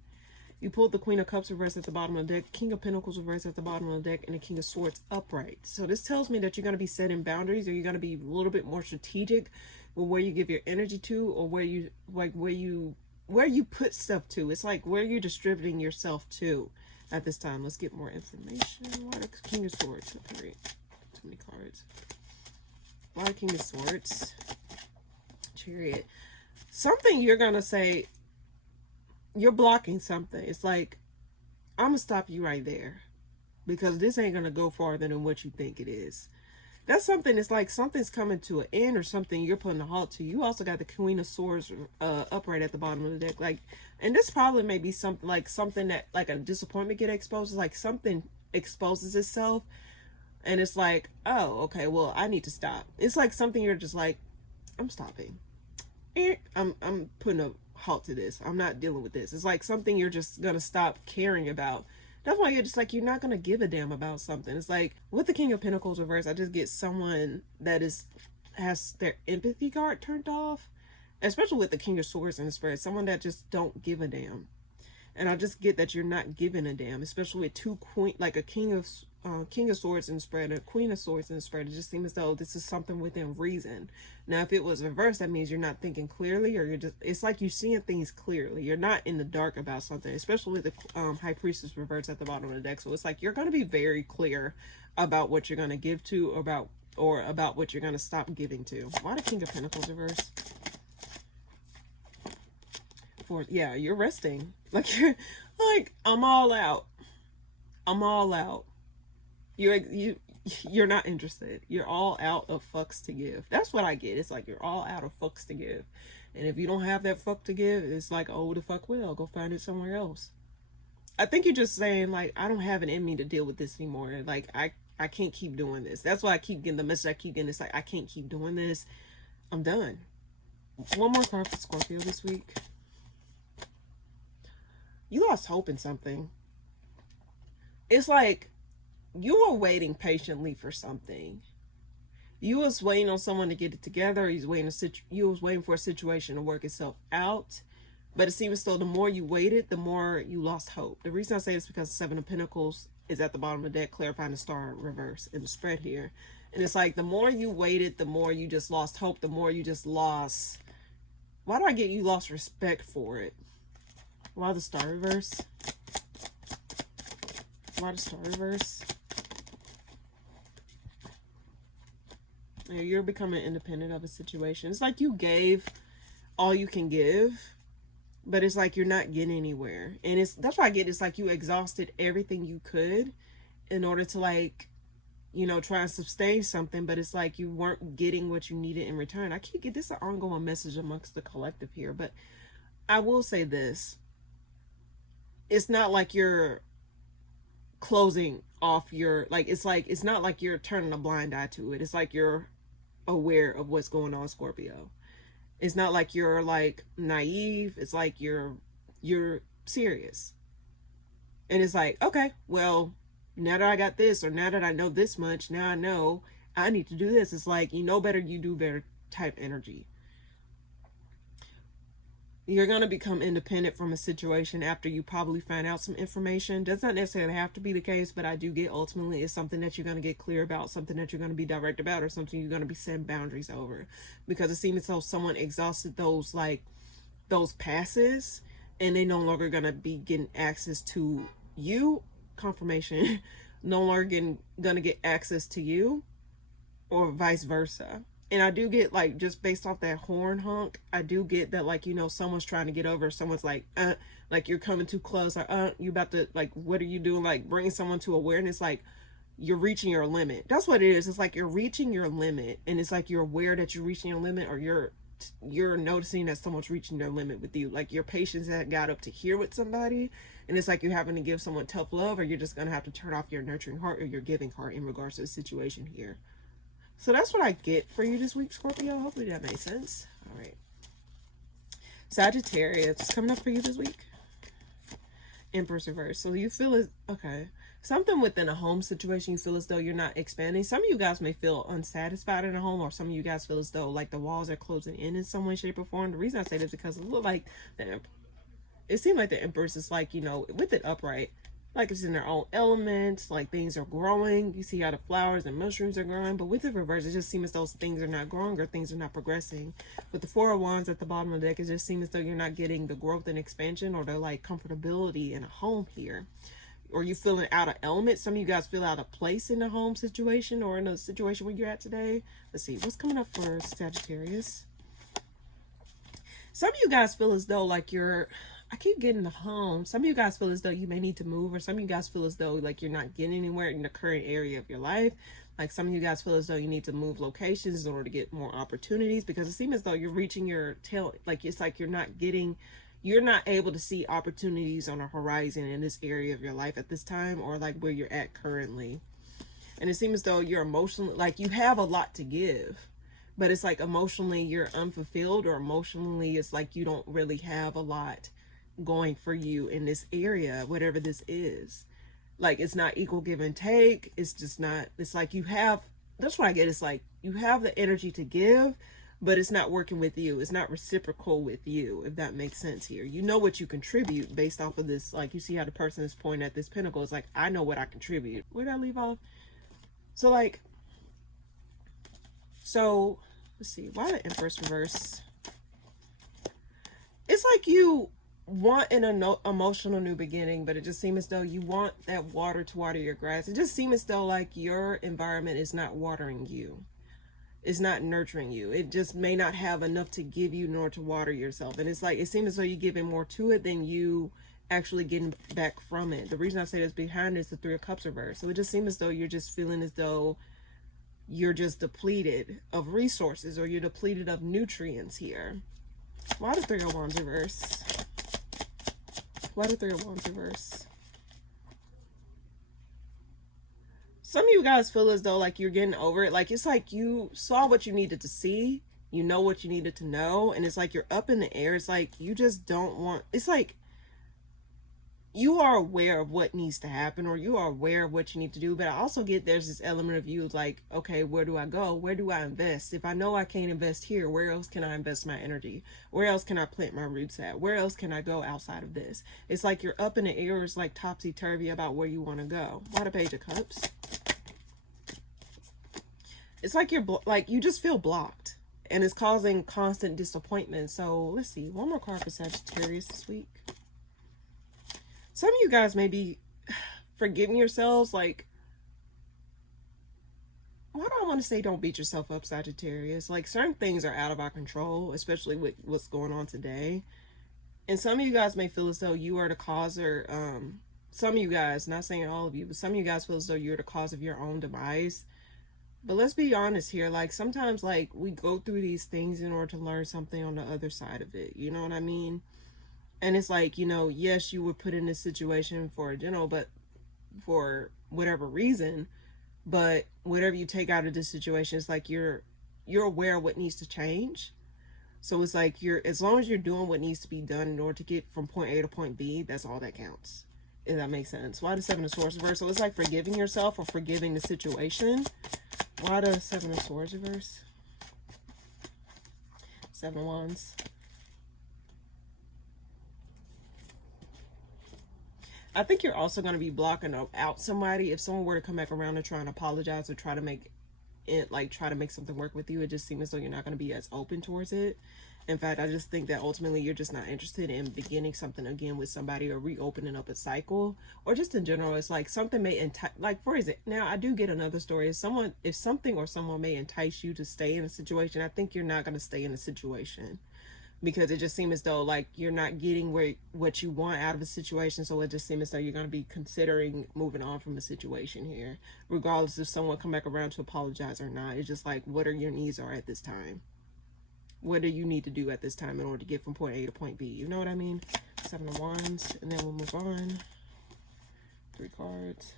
You pulled the Queen of Cups reversed at the bottom of the deck, King of Pentacles reversed at the bottom of the deck, and the King of Swords upright. So this tells me that you're going to be setting boundaries, or you're going to be a little bit more strategic with where you give your energy to, or where you put stuff to. It's like where you're distributing yourself to at this time. Let's get more information. Why the King of Swords? Okay, too many cards. Why the King of Swords? Chariot. Something you're going to say, you're blocking something. It's like, I'm going to stop you right there, because this ain't going to go farther than what you think it is. That's something. It's like something's coming to an end or something you're putting a halt to. You also got the Queen of Swords upright at the bottom of the deck. Like, and this probably may be something like something that like a disappointment get exposed. It's like something exposes itself, and it's like, oh, okay, well, I need to stop. It's like something you're just like, I'm stopping. I'm putting a halt to this. I'm not dealing with this. It's like something you're just gonna stop caring about. That's why you're just like, you're not gonna give a damn about something. It's like with the King of Pentacles reverse, I just get someone that has their empathy card turned off, especially with the King of Swords in the spread. Someone that just don't give a damn. And I just get that you're not giving a damn, especially with two queen, like a King of Swords in the spread, a Queen of Swords in the spread. It just seems as though this is something within reason. Now, if it was reversed, that means you're not thinking clearly, or you're just, it's like you're seeing things clearly. You're not in the dark about something, especially with the High Priestess reversed at the bottom of the deck. So it's like you're going to be very clear about what you're going to give to, or about what you're going to stop giving to. Why the King of Pentacles reversed? Yeah, you're resting. Like, you're like, I'm all out. I'm all out. You're not interested. You're all out of fucks to give. That's what I get. It's like you're all out of fucks to give. And if you don't have that fuck to give, it's like, oh, the fuck will. Go find it somewhere else. I think you're just saying, like, I don't have it in me to deal with this anymore. Like, I can't keep doing this. That's why I keep getting the message I keep getting. It's like, I can't keep doing this. I'm done. One more card for Scorpio this week. You lost hope in something. It's like you were waiting patiently for something. You was waiting on someone to get it together. You was waiting for a situation to work itself out. But it seems as though the more you waited, the more you lost hope. The reason I say this is because the Seven of Pentacles is at the bottom of the deck, clarifying the star reverse in the spread here. And it's like the more you waited, the more you just lost hope, the more you just lost. Why do I get you lost respect for it? Why the star reverse? Why the star reverse? Yeah, you're becoming independent of a situation. It's like you gave all you can give, but it's like you're not getting anywhere. And that's why I get it's like you exhausted everything you could in order to, like, you know, try and sustain something, but it's like you weren't getting what you needed in return. I keep get this an ongoing message amongst the collective here, but I will say this. It's not like you're closing off your, like, it's not like you're turning a blind eye to it. It's like you're aware of what's going on, Scorpio. It's not like you're like naive. It's like you're serious. And it's like, okay, well, now that I got this, or now that I know this much, now I know I need to do this. It's like, you know better, you do better type energy. You're going to become independent from a situation after you probably find out some information. Does not necessarily have to be the case, but I do get ultimately it's something that you're going to get clear about, something that you're going to be direct about, or something you're going to be setting boundaries over. Because it seems as though someone exhausted those passes, and they no longer going to be getting access to you. Confirmation. No longer going to get access to you, or vice versa. And I do get, like, just based off that horn honk, I do get that, like, you know, someone's trying to get over. Someone's like you're coming too close. Or, you about to, like, what are you doing? Like, bringing someone to awareness, like, you're reaching your limit. That's what it is. It's like you're reaching your limit. And it's like you're aware that you're reaching your limit, or you're noticing that someone's reaching their limit with you. Like, your patience had got up to here with somebody. And it's like you're having to give someone tough love, or you're just going to have to turn off your nurturing heart or your giving heart in regards to the situation here. So that's what I get for you this week, Scorpio. Hopefully that makes sense. All right. Sagittarius, coming up for you this week. Empress reverse. So you feel it, okay. Something within a home situation, you feel as though you're not expanding. Some of you guys may feel unsatisfied in a home, or some of you guys feel as though, like, the walls are closing in some way, shape, or form. The reason I say this is because it looked like it seemed like the Empress is, like, you know, with it upright, like it's in their own element, like things are growing. You see how the flowers and mushrooms are growing, but with the reverse, it just seems as though things are not growing, or things are not progressing. With the Four of Wands at the bottom of the deck, it just seems as though you're not getting the growth and expansion, or the, like, comfortability in a home here. Or you feeling out of element. Some of you guys feel out of place in a home situation, or in a situation where you're at today. Let's see, what's coming up for Sagittarius? Some of you guys feel as though, like, I keep getting the home. Some of you guys feel as though you may need to move, or some of you guys feel as though, like, you're not getting anywhere in the current area of your life. Like some of you guys feel as though you need to move locations in order to get more opportunities, because it seems as though you're reaching your tail. Like it's like you're not able to see opportunities on a horizon in this area of your life at this time, or like where you're at currently. And it seems as though you're emotionally, like you have a lot to give, but it's like emotionally you're unfulfilled, or emotionally it's like you don't really have a lot going for you in this area, whatever this is. Like it's not equal give and take. It's just not, it's like you have, that's what I get. It's like you have the energy to give, but it's not working with you. It's not reciprocal with you, if that makes sense here. You know what you contribute based off of this. Like you see how the person is pointing at this pentacle. It's like, I know what I contribute. Where did I leave off? So like, so let's see, why the Empress reverse? It's like you want an emotional new beginning, but it just seems as though you want that water to water your grass. It just seems as though like your environment is not watering you. It's not nurturing you. It just may not have enough to give you nor to water yourself. And it's like, it seems as though you're giving more to it than you actually getting back from it. The reason I say this behind is the Three of Cups reverse. So it just seems as though you're just feeling as though you're just depleted of resources, or you're depleted of nutrients here. Why the Three of Wands reverse? Why the Three of Wands reverse? Some of you guys feel as though like you're getting over it. Like it's like you saw what you needed to see. You know what you needed to know. And it's like you're up in the air. It's like you just don't want, it's like you are aware of what needs to happen, or you are aware of what you need to do. But I also get there's this element of you like, okay, where do I go? Where do I invest? If I know I can't invest here, where else can I invest my energy? Where else can I plant my roots at? Where else can I go outside of this? It's like you're up in the air. It's like topsy-turvy about where you want to go. Why the Page of Cups? It's like you're like you just feel blocked, and it's causing constant disappointment. So let's see, one more card for Sagittarius this week. Some of you guys may be forgiving yourselves. Like, why do I want to say don't beat yourself up, Sagittarius? Like, certain things are out of our control, especially with what's going on today. And some of you guys may feel as though you are the cause, or some of you guys, not saying all of you, but some of you guys feel as though you're the cause of your own demise. But let's be honest here. Like, sometimes, like, we go through these things in order to learn something on the other side of it. You know what I mean? And it's like, you know, yes, you were put in this situation for, you know, but for whatever reason, but whatever you take out of this situation, it's like you're aware of what needs to change. So it's like as long as you're doing what needs to be done in order to get from point A to point B, that's all that counts. If that makes sense. Why the Seven of Swords reverse? So it's like forgiving yourself or forgiving the situation. Why the Seven of Swords reverse? Seven of Wands. I think you're also going to be blocking out somebody. If someone were to come back around and try and apologize, or try to make it, like try to make something work with you, it just seems as though you're not going to be as open towards it. In fact, I just think that ultimately you're just not interested in beginning something again with somebody, or reopening up a cycle, or just in general. It's like something may entice, like for example, now I do get another story. If something or someone may entice you to stay in a situation, I think you're not going to stay in a situation, because it just seems as though like you're not getting what you want out of a situation. So it just seems as though you're going to be considering moving on from the situation here, regardless if someone come back around to apologize or not. It's just like, what are your needs are at this time? What do you need to do at this time in order to get from point A to point B? You know what I mean? Seven of Wands, and then we'll move on. 3 cards.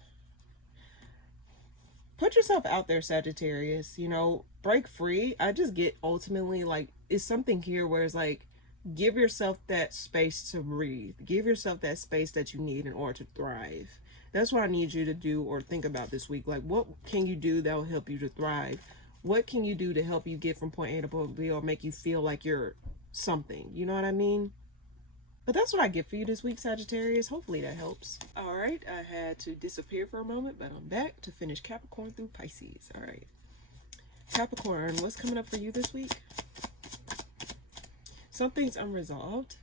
Put yourself out there, Sagittarius. You know, break free. I just get ultimately like, it's something here where it's like, give yourself that space to breathe. Give yourself that space that you need in order to thrive. That's what I need you to do or think about this week. Like, what can you do that will help you to thrive? What can you do to help you get from point A to point B, or make you feel like you're something? You know what I mean? But that's what I get for you this week, Sagittarius. Hopefully that helps. All right, I had to disappear for a moment, but I'm back to finish Capricorn through Pisces. All right. Capricorn, what's coming up for you this week? Something's unresolved.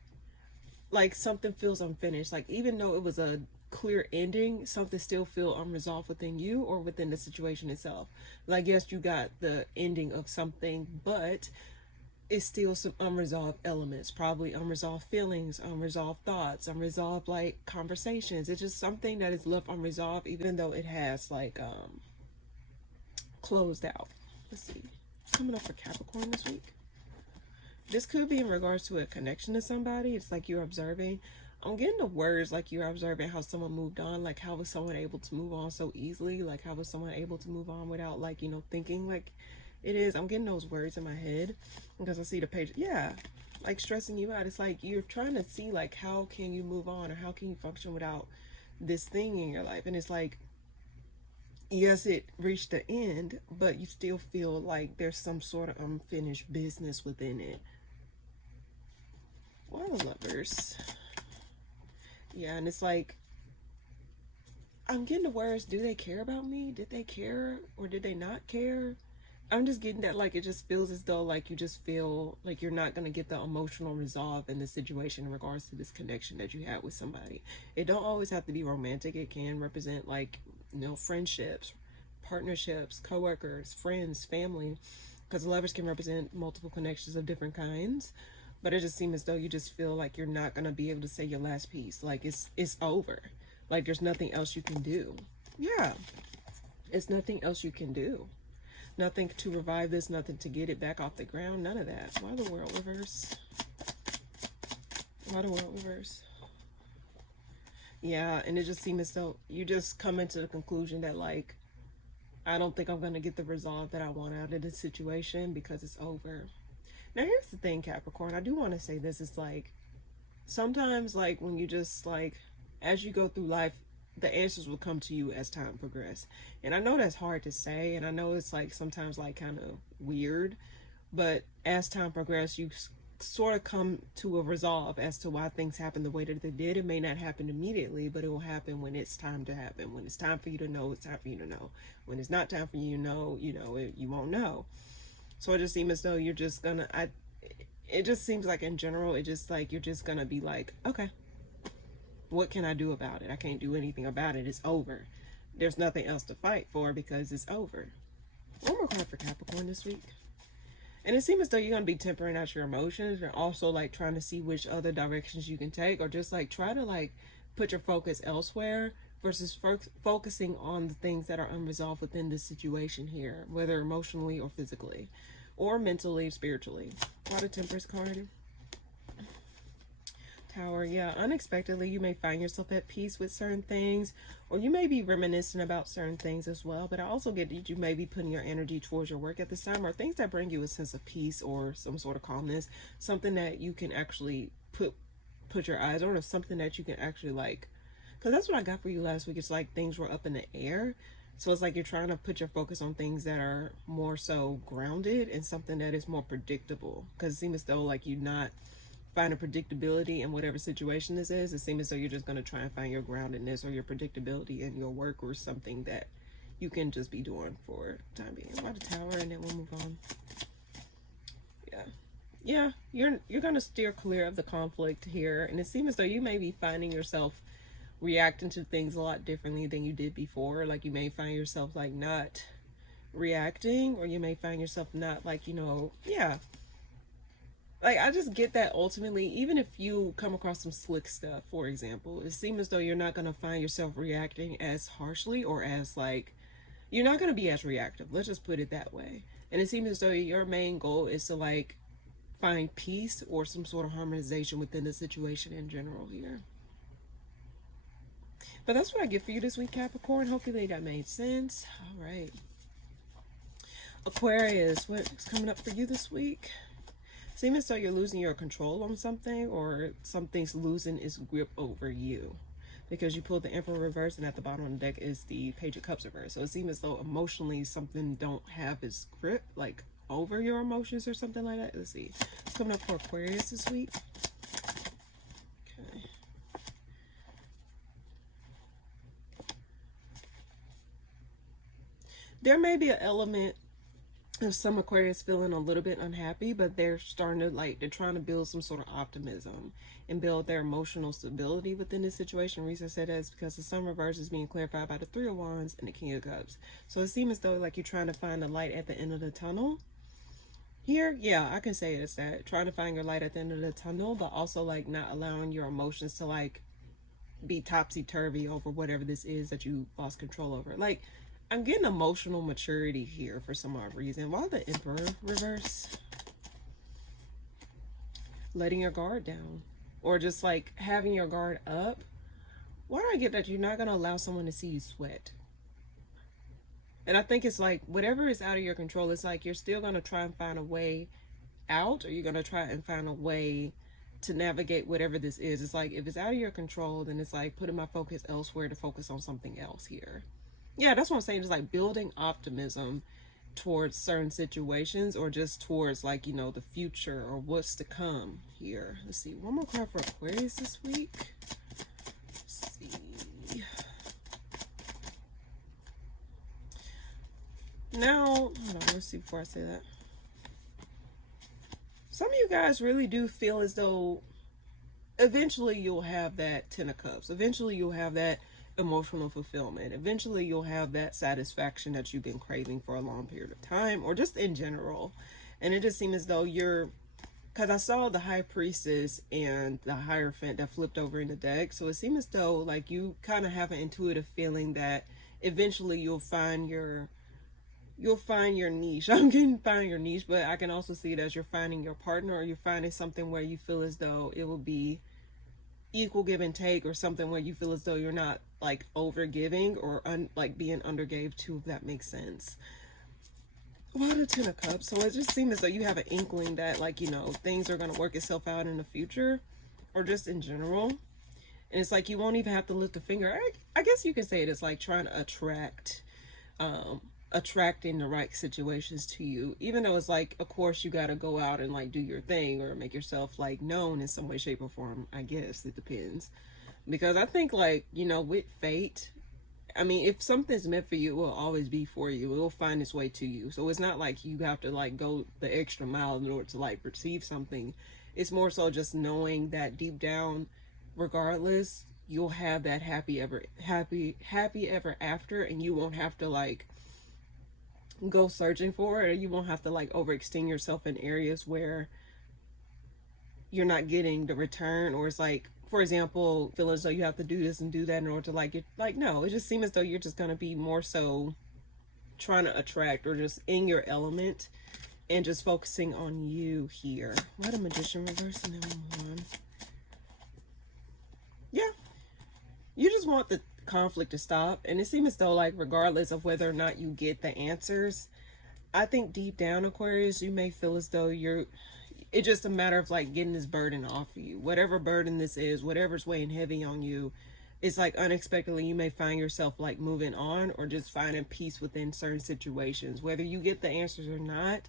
Like something feels unfinished. Like even though it was a clear ending, something still feel unresolved within you or within the situation itself. Like, yes, you got the ending of something, but it's still some unresolved elements, probably unresolved feelings, unresolved thoughts, unresolved like conversations. It's just something that is left unresolved, even though it has like closed out. Let's see. Coming up for Capricorn this week. This could be in regards to a connection to somebody. It's like you're observing. I'm getting the words like you're observing how someone moved on. Like, how was someone able to move on so easily? Like, how was someone able to move on without, like, you know, thinking like it is? I'm getting those words in my head because I see the page. Yeah, like stressing you out. It's like you're trying to see, like, how can you move on or how can you function without this thing in your life? And it's like, yes, it reached the end, but you still feel like there's some sort of unfinished business within it. Why the Lovers? Yeah, and it's like, I'm getting the words, do they care about me? Did they care or did they not care? I'm just getting that, like, it just feels as though, like, you just feel like you're not going to get the emotional resolve in the situation in regards to this connection that you had with somebody. It don't always have to be romantic. It can represent, like, you know, friendships, partnerships, coworkers, friends, family, because Lovers can represent multiple connections of different kinds. But it just seems as though you just feel like you're not going to be able to say your last piece. Like, it's over. Like, there's nothing else you can do. Yeah. It's nothing else you can do. Nothing to revive this, nothing to get it back off the ground. None of that. Why the World reverse? Why the World reverse? Yeah, and it just seems as though you just come into the conclusion that, like, I don't think I'm going to get the resolve that I want out of this situation because it's over. Now, here's the thing, Capricorn. I do want to say this. It's like, sometimes, like, when you just, like, as you go through life, the answers will come to you as time progresses. And I know that's hard to say, and I know it's, like, sometimes, like, kind of weird. But as time progresses, you sort of come to a resolve as to why things happen the way that they did. It may not happen immediately, but it will happen when it's time to happen. When it's time for you to know, it's time for you to know. When it's not time for you to know, you won't know. So it just seems as though you're just gonna, it just seems like in general, it just like, you're just gonna be like, okay, what can I do about it? I can't do anything about it. It's over. There's nothing else to fight for because it's over. One more card for Capricorn this week. And it seems as though you're gonna be tempering out your emotions and also like trying to see which other directions you can take, or just like try to like put your focus elsewhere versus focusing on the things that are unresolved within this situation here, whether emotionally or physically or mentally, spiritually. Why the Temperance card? Tower. Yeah, unexpectedly you may find yourself at peace with certain things, or you may be reminiscing about certain things as well. But I also get that you may be putting your energy towards your work at this time, or things that bring you a sense of peace or some sort of calmness, something that you can actually put your eyes on, or something that you can actually like. Because that's what I got for you last week. It's like things were up in the air. So it's like you're trying to put your focus on things that are more so grounded and something that is more predictable. Because it seems as though like you're not finding predictability in whatever situation this is. It seems as though you're just going to try and find your groundedness or your predictability in your work, or something that you can just be doing for time being. Why the Tower? And then we'll move on. Yeah, you're going to steer clear of the conflict here. And it seems as though you may be finding yourself reacting to things a lot differently than you did before. Like you may find yourself like not reacting, or you may find yourself not like, yeah. Like I just get that ultimately, even if you come across some slick stuff, for example, it seems as though you're not going to find yourself reacting as harshly, or as like, you're not going to be as reactive. Let's just put it that way. And it seems as though your main goal is to like find peace or some sort of harmonization within the situation in general here. But that's what I get for you this week, Capricorn. Hopefully that made sense. All right. Aquarius, what's coming up for you this week? Seems as though you're losing your control on something, or something's losing its grip over you. Because you pulled the Emperor reverse, and at the bottom of the deck is the Page of Cups reverse. So it seems as though emotionally something don't have its grip, like over your emotions or something like that. Let's see. It's coming up for Aquarius this week. Okay. There may be an element of some Aquarius feeling a little bit unhappy, but they're starting to they're trying to build some sort of optimism and build their emotional stability within this situation. Reason I said that is because the Sun reverse is being clarified by the Three of Wands and the King of Cups. So it seems as though like you're trying to find a light at the end of the tunnel. Here, yeah, I can say it's that. Trying to find your light at the end of the tunnel, but also like not allowing your emotions to like be topsy-turvy over whatever this is that you lost control over. Like, I'm getting emotional maturity here for some odd reason. Why the Emperor reverse? Letting your guard down. Or just like having your guard up. Why do I get that you're not going to allow someone to see you sweat? And I think it's like whatever is out of your control, it's like you're still going to try and find a way out, or you're going to try and find a way to navigate whatever this is. It's like if it's out of your control, then it's like putting my focus elsewhere to focus on something else here. Yeah, that's what I'm saying. It's like building optimism towards certain situations, or just towards like, you know, the future or what's to come here. Let's see, one more card for Aquarius this week. Let's see. Now, hold on, let's see before I say that. Some of you guys really do feel as though eventually you'll have that 10 of Cups. Eventually you'll have that emotional fulfillment. Eventually you'll have that satisfaction that you've been craving for a long period of time, or just in general. And it just seems as though you're, because I saw the High Priestess and the Hierophant that flipped over in the deck. So it seems as though like you kind of have an intuitive feeling that eventually you'll find your niche. I'm getting find your niche, but I can also see it as you're finding your partner, or you're finding something where you feel as though it will be equal give and take, or something where you feel as though you're not like over giving or like being undergave too, if that makes sense. Well, the 10 of Cups. So it just seems as though you have an inkling that like, you know, things are going to work itself out in the future, or just in general. And it's like you won't even have to lift a finger. I guess you can say it is like trying to attracting the right situations to you, even though it's like, of course you got to go out and like do your thing or make yourself like known in some way, shape, or form. I guess it depends, because I think like, you know, with fate, I mean, if something's meant for you, it will always be for you. It will find its way to you. So it's not like you have to like go the extra mile in order to like receive something. It's more so just knowing that deep down, regardless, you'll have that happy ever after, and you won't have to like go searching for it, or you won't have to like overextend yourself in areas where you're not getting the return, or it's like, for example, feel as though you have to do this and do that in order to like get, like, no, it just seems as though you're just going to be more so trying to attract, or just in your element and just focusing on you here. Why the Magician reverse and then one? Yeah, you just want the conflict to stop, and it seems as though like regardless of whether or not you get the answers, I think deep down, Aquarius, you may feel as though it's just a matter of like getting this burden off of you, whatever burden this is, whatever's weighing heavy on you. It's like unexpectedly you may find yourself like moving on, or just finding peace within certain situations, whether you get the answers or not.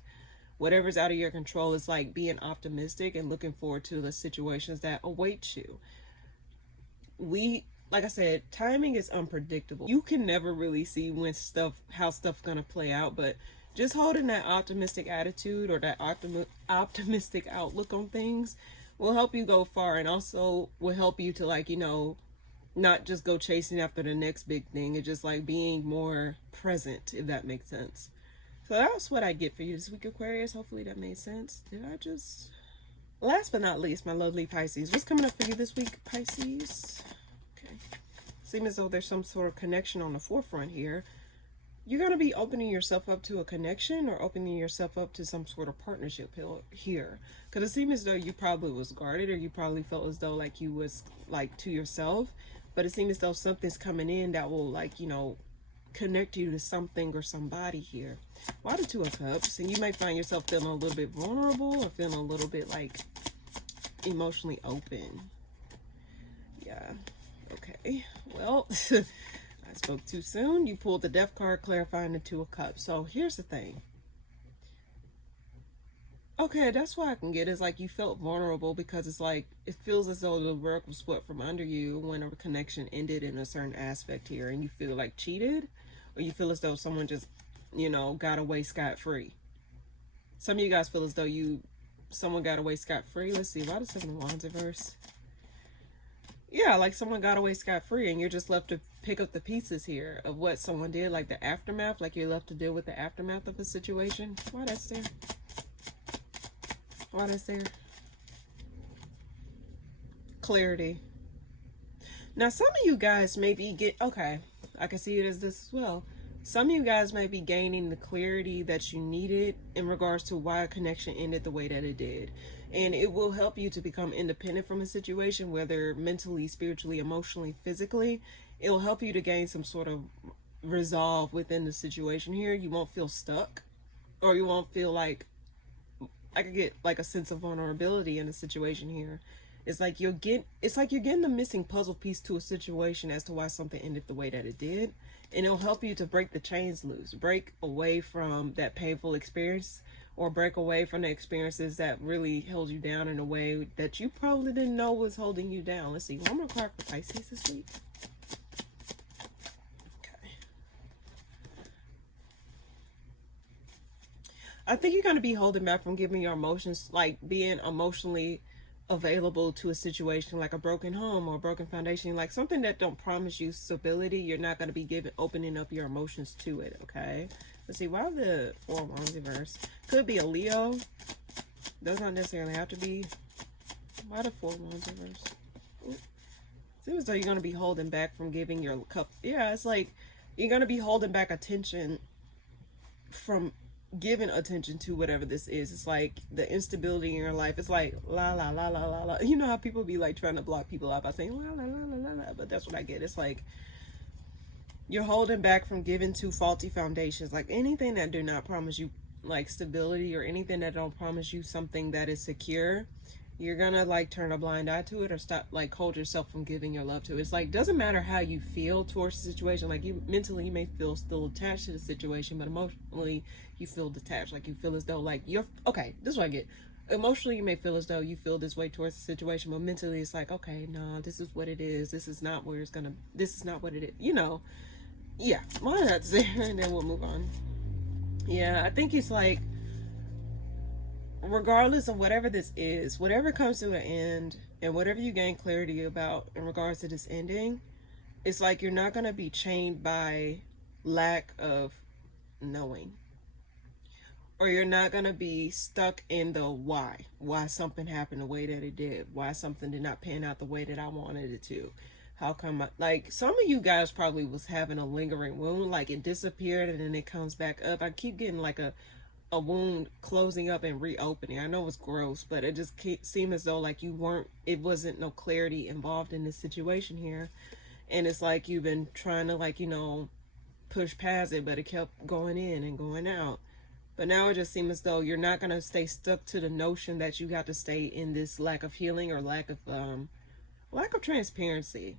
Whatever's out of your control is like being optimistic and looking forward to the situations that await you. Like I said, timing is unpredictable. You can never really see how stuff's gonna play out, but just holding that optimistic attitude, or that optimistic outlook on things, will help you go far, and also will help you to like, you know, not just go chasing after the next big thing. It's just like being more present, if that makes sense. So that's what I get for you this week, Aquarius. Hopefully that made sense. Last but not least, my lovely Pisces. What's coming up for you this week, Pisces? Okay. Seems as though there's some sort of connection on the forefront here. You're going to be opening yourself up to a connection, or opening yourself up to some sort of partnership here. Because it seems as though you probably was guarded, or you probably felt as though like you was like to yourself. But it seems as though something's coming in that will like, you know, connect you to something or somebody here. Why the 2 of Cups? And you may find yourself feeling a little bit vulnerable, or feeling a little bit like emotionally open. Yeah. Okay. Well, I spoke too soon. You pulled the Death card, clarifying the 2 of Cups. So here's the thing. Okay, that's why I can get is like you felt vulnerable, because it's like it feels as though the rug was swept from under you when a connection ended in a certain aspect here, and you feel like cheated, or you feel as though someone just, you know, got away scot-free. Some of you guys feel as though someone got away scot-free. Let's see, why the 7 of Wands reverse? Yeah, like someone got away scot-free, and you're just left to pick up the pieces here of what someone did, like the aftermath, like you're left to deal with the aftermath of a situation. Why that's there? Why that's there? Clarity. Now, some of you guys maybe okay, I can see it as this as well. Some of you guys might be gaining the clarity that you needed in regards to why a connection ended the way that it did. And it will help you to become independent from a situation, whether mentally, spiritually, emotionally, physically. It'll help you to gain some sort of resolve within the situation here. You won't feel stuck, or you won't feel like, I could get like a sense of vulnerability in a situation here. It's like you're getting the missing puzzle piece to a situation as to why something ended the way that it did. And it'll help you to break the chains loose, break away from that painful experience, or break away from the experiences that really held you down in a way that you probably didn't know was holding you down. Let's see, one more card for Pisces this week. Okay. I think you're going to be holding back from giving your emotions, like being emotionally available to a situation like a broken home or a broken foundation, like something that don't promise you stability. You're not going to be opening up your emotions to it. Okay, let's see, why the Four of Wands reverse? Could be a Leo, does not necessarily have to be. Why the Four of Wands reverse? Ooh. Seems as though you're going to be holding back from giving your cup. Yeah, it's like you're going to be holding back attention from giving attention to whatever this is. It's like the instability in your life. It's like la la la la la la. You know how people be like trying to block people out by saying la la la la la la, but that's what I get. It's like you're holding back from giving to faulty foundations, like anything that do not promise you like stability, or anything that don't promise you something that is secure. You're gonna like turn a blind eye to it, or stop, like hold yourself from giving your love to it. It's like, doesn't matter how you feel towards the situation. Like you mentally, you may feel still attached to the situation, but emotionally you feel detached. Like you feel as though like you're okay. This is what I get. Emotionally, you may feel as though you feel this way towards the situation, but mentally it's like, okay, no, this is what it is. This is not where it's gonna. This is not what it is. You know, yeah. Well, that's there, and then we'll move on. Yeah, I think it's like, regardless of whatever this is, whatever comes to an end, and whatever you gain clarity about in regards to this ending, it's like you're not going to be chained by lack of knowing, or you're not going to be stuck in the why something happened the way that it did, why something did not pan out the way that I wanted it to. How come like some of you guys probably was having a lingering wound, like it disappeared and then it comes back up. I keep getting like a wound closing up and reopening. I know it's gross, but it just seemed as though like it wasn't no clarity involved in this situation here. And it's like you've been trying to, like, push past it, but it kept going in and going out. But now it just seems as though you're not going to stay stuck to the notion that you got to stay in this lack of healing, or lack of transparency.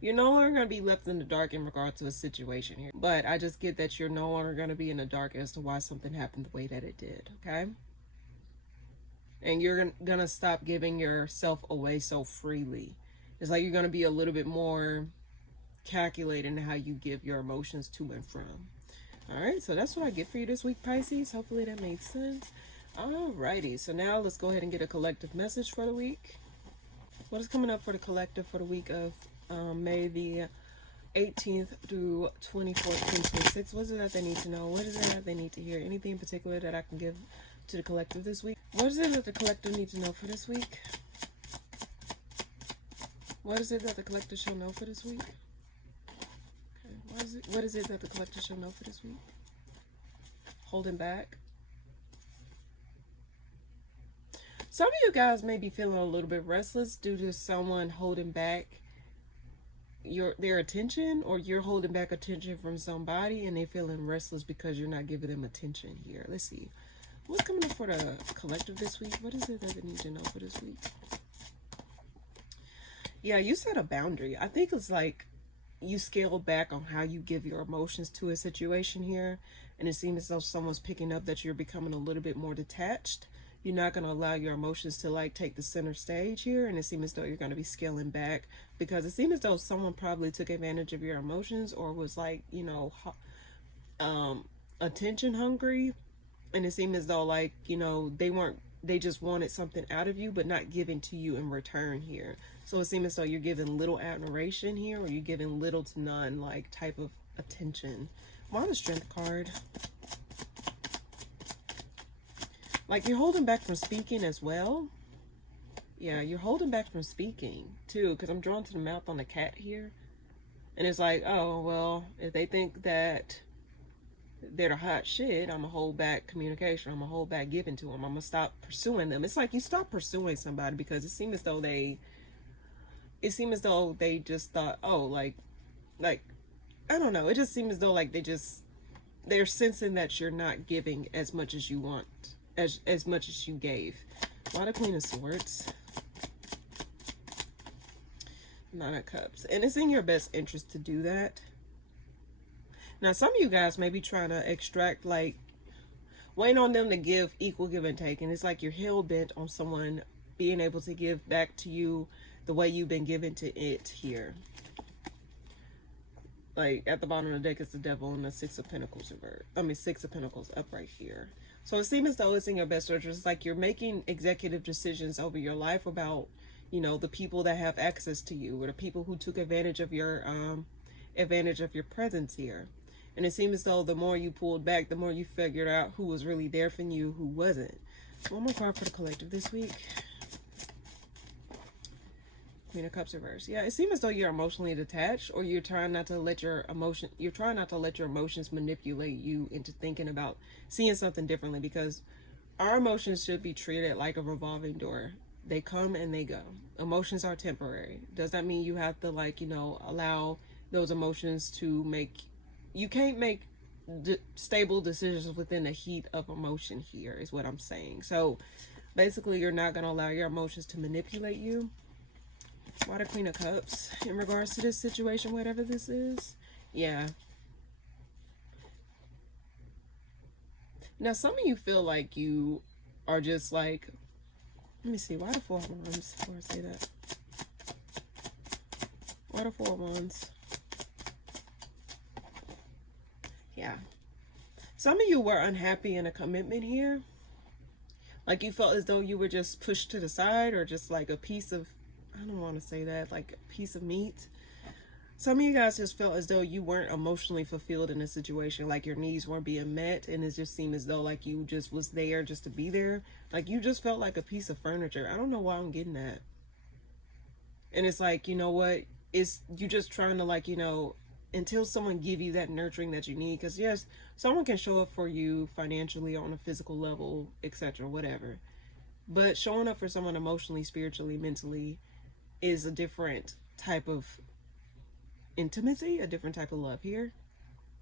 You're no longer going to be left in the dark in regard to a situation here. But I just get that you're no longer going to be in the dark as to why something happened the way that it did, okay? And you're going to stop giving yourself away so freely. It's like you're going to be a little bit more calculating how you give your emotions to and from. All right, so that's what I get for you this week, Pisces. Hopefully that made sense. Alrighty, so now let's go ahead and get a collective message for the week. What is coming up for the collective for the week of May the 18th through 24th, 2026. What is it that they need to know? What is it that they need to hear? Anything in particular that I can give to the collective this week? What is it that the collective needs to know for this week? What is it that the collective shall know for this week? Okay, what is it that the collective shall know for this week? Holding back. Some of you guys may be feeling a little bit restless due to someone holding back their attention, or you're holding back attention from somebody and they're feeling restless because you're not giving them attention here. Let's see. What's coming up for the collective this week? What is it that they need to know for this week? Yeah, you set a boundary. I think it's like you scale back on how you give your emotions to a situation here. And it seems as though someone's picking up that you're becoming a little bit more detached. You're not going to allow your emotions to like take the center stage here, and it seems as though you're going to be scaling back, because it seems as though someone probably took advantage of your emotions, or was like, attention hungry, and it seemed as though like, they just wanted something out of you but not giving to you in return here. So it seems as though you're giving little admiration here, or you're giving little to none like type of attention. Why the Strength card? Like you're holding back from speaking as well. Yeah, you're holding back from speaking too, because I'm drawn to the mouth on the cat here. And it's like, oh, well, if they think that they're the hot shit, I'm gonna hold back communication. I'm gonna hold back giving to them. I'm gonna stop pursuing them. It's like you stop pursuing somebody because it seems as though they just thought, oh, like, I don't know. It just seems as though like they're sensing that you're not giving as much as you want, as much as you gave. A lot of Queen of Swords. Nine of Cups. And it's in your best interest to do that. Now, some of you guys may be trying to extract, like, waiting on them to give equal give and take. And it's like you're hell-bent on someone being able to give back to you the way you've been given to it here. Like, at the bottom of the deck is the Devil and the Six of Pentacles Six of Pentacles up right here. So it seems as though it's in your best interest. It's like you're making executive decisions over your life about, you know, the people that have access to you, or the people who took advantage of your presence here. And it seems as though the more you pulled back, the more you figured out who was really there for you, who wasn't. One more card for the collective this week. Queen of Cups reverse. Yeah, it seems as though you're emotionally detached, or you're trying not to let your emotions manipulate you into thinking about seeing something differently, because our emotions should be treated like a revolving door. They come and they go. Emotions are temporary. Does that mean you have to, like, you know, allow those emotions to make, you can't make stable decisions within the heat of emotion here, is what I'm saying. So basically you're not going to allow your emotions to manipulate you. Why the Queen of Cups in regards to this situation, whatever this is? Yeah. Now, some of you feel like you are just like, let me see, why the Four of Wands before I say that? Why the Four of Wands? Yeah. Some of you were unhappy in a commitment here. Like you felt as though you were just pushed to the side, or just like a piece of, I don't want to say that, like a piece of meat. Some of you guys just felt as though you weren't emotionally fulfilled in a situation, like your needs weren't being met, and it just seemed as though like you just was there just to be there. Like you just felt like a piece of furniture. I don't know why I'm getting that. And it's like, you know what? It's you just trying to, like, you know, until someone give you that nurturing that you need. Because yes, someone can show up for you financially, on a physical level, etc., whatever. But showing up for someone emotionally, spiritually, mentally is a different type of intimacy, a different type of love here.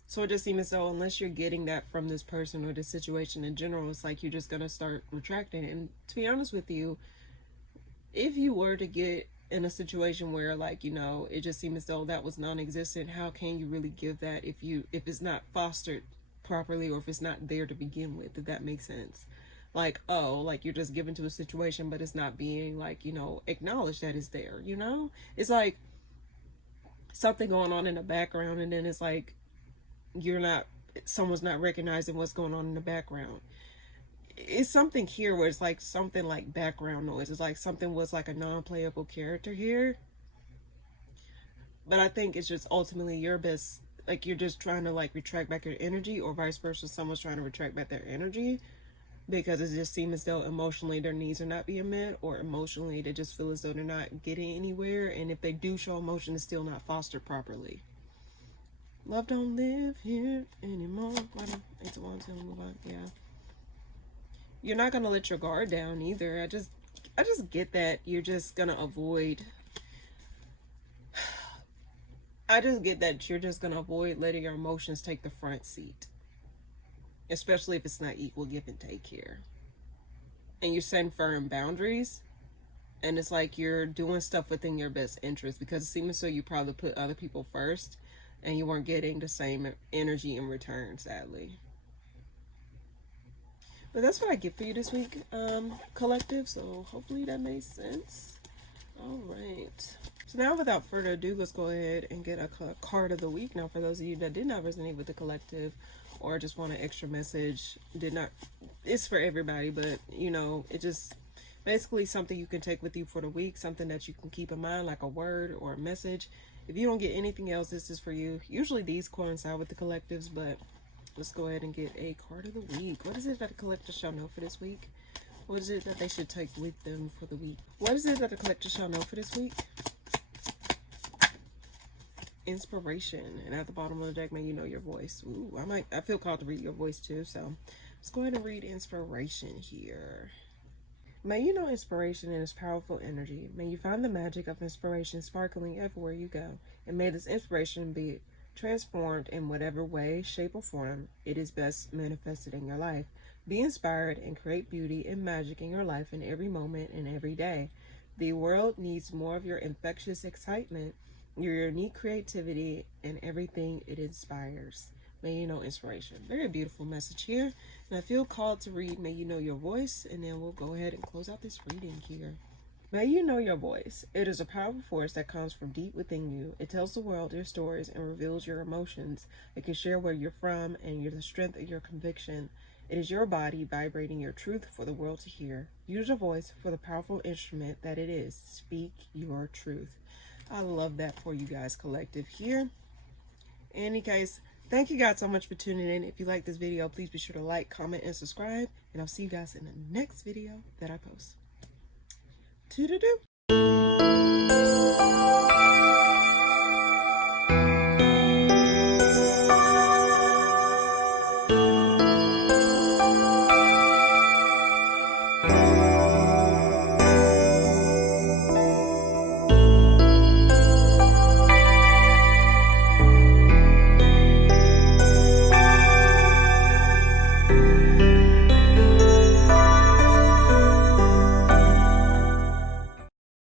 So it just seems as though unless you're getting that from this person or this situation in general, it's like you're just gonna start retracting. And to be honest with you, if you were to get in a situation where, like, you know, it just seems as though that was non-existent, how can you really give that if it's not fostered properly, or if it's not there to begin with, if that makes sense? Like, oh, like you're just given to a situation, but it's not being, like, you know, acknowledged that it's there, you know? It's like something going on in the background, and then it's like someone's not recognizing what's going on in the background. It's something here where it's like something like background noise. It's like something was like a non-playable character here. But I think it's just ultimately your best, like you're just trying to like retract back your energy, or vice versa, someone's trying to retract back their energy, because it just seems as though emotionally their needs are not being met, or emotionally they just feel as though they're not getting anywhere, and if they do show emotion, it's still not fostered properly. Love don't live here anymore. It's a one to move on. Yeah. You're not gonna let your guard down either. I just get that you're just gonna avoid. I just get that you're just gonna avoid letting your emotions take the front seat, especially if it's not equal give and take here. And you're setting firm boundaries, and it's like you're doing stuff within your best interest, because it seems as though you probably put other people first, and you weren't getting the same energy in return, sadly. But that's what I get for you this week, collective. So hopefully that makes sense. All right. So now, without further ado, let's go ahead and get a card of the week. Now, for those of you that did not resonate with the collective, or just want an extra message, it's for everybody, but you know, it just basically something you can take with you for the week, something that you can keep in mind, like a word or a message. If you don't get anything else, this is for you. Usually these coincide with the collectives, but let's go ahead and get a card of the week. What is it that the collector shall know for this week? What is it that they should take with them for the week? What is it that the collector shall know for this week? inspiration. And at the bottom of the deck, may you know your voice. Ooh, I feel called to read your voice too. So let's go ahead and read inspiration here. May you know inspiration and its powerful energy. May you find the magic of inspiration sparkling everywhere you go. And may this inspiration be transformed in whatever way, shape, or form it is best manifested in your life. Be inspired and create beauty and magic in your life in every moment and every day. The world needs more of your infectious excitement, your unique creativity, and everything it inspires. May you know inspiration. Very beautiful message here. And I feel called to read May You Know Your Voice, and then we'll go ahead and close out this reading here. May you know your voice. It is a powerful force that comes from deep within you. It tells the world your stories and reveals your emotions. It can share where you're from and the strength of your conviction. It is your body vibrating your truth for the world to hear. Use your voice for the powerful instrument that it is. Speak your truth. I love that for you guys, collective here. In any case, thank you guys so much for tuning in. If you like this video, please be sure to like, comment, and subscribe. And I'll see you guys in the next video that I post. Toodaloo.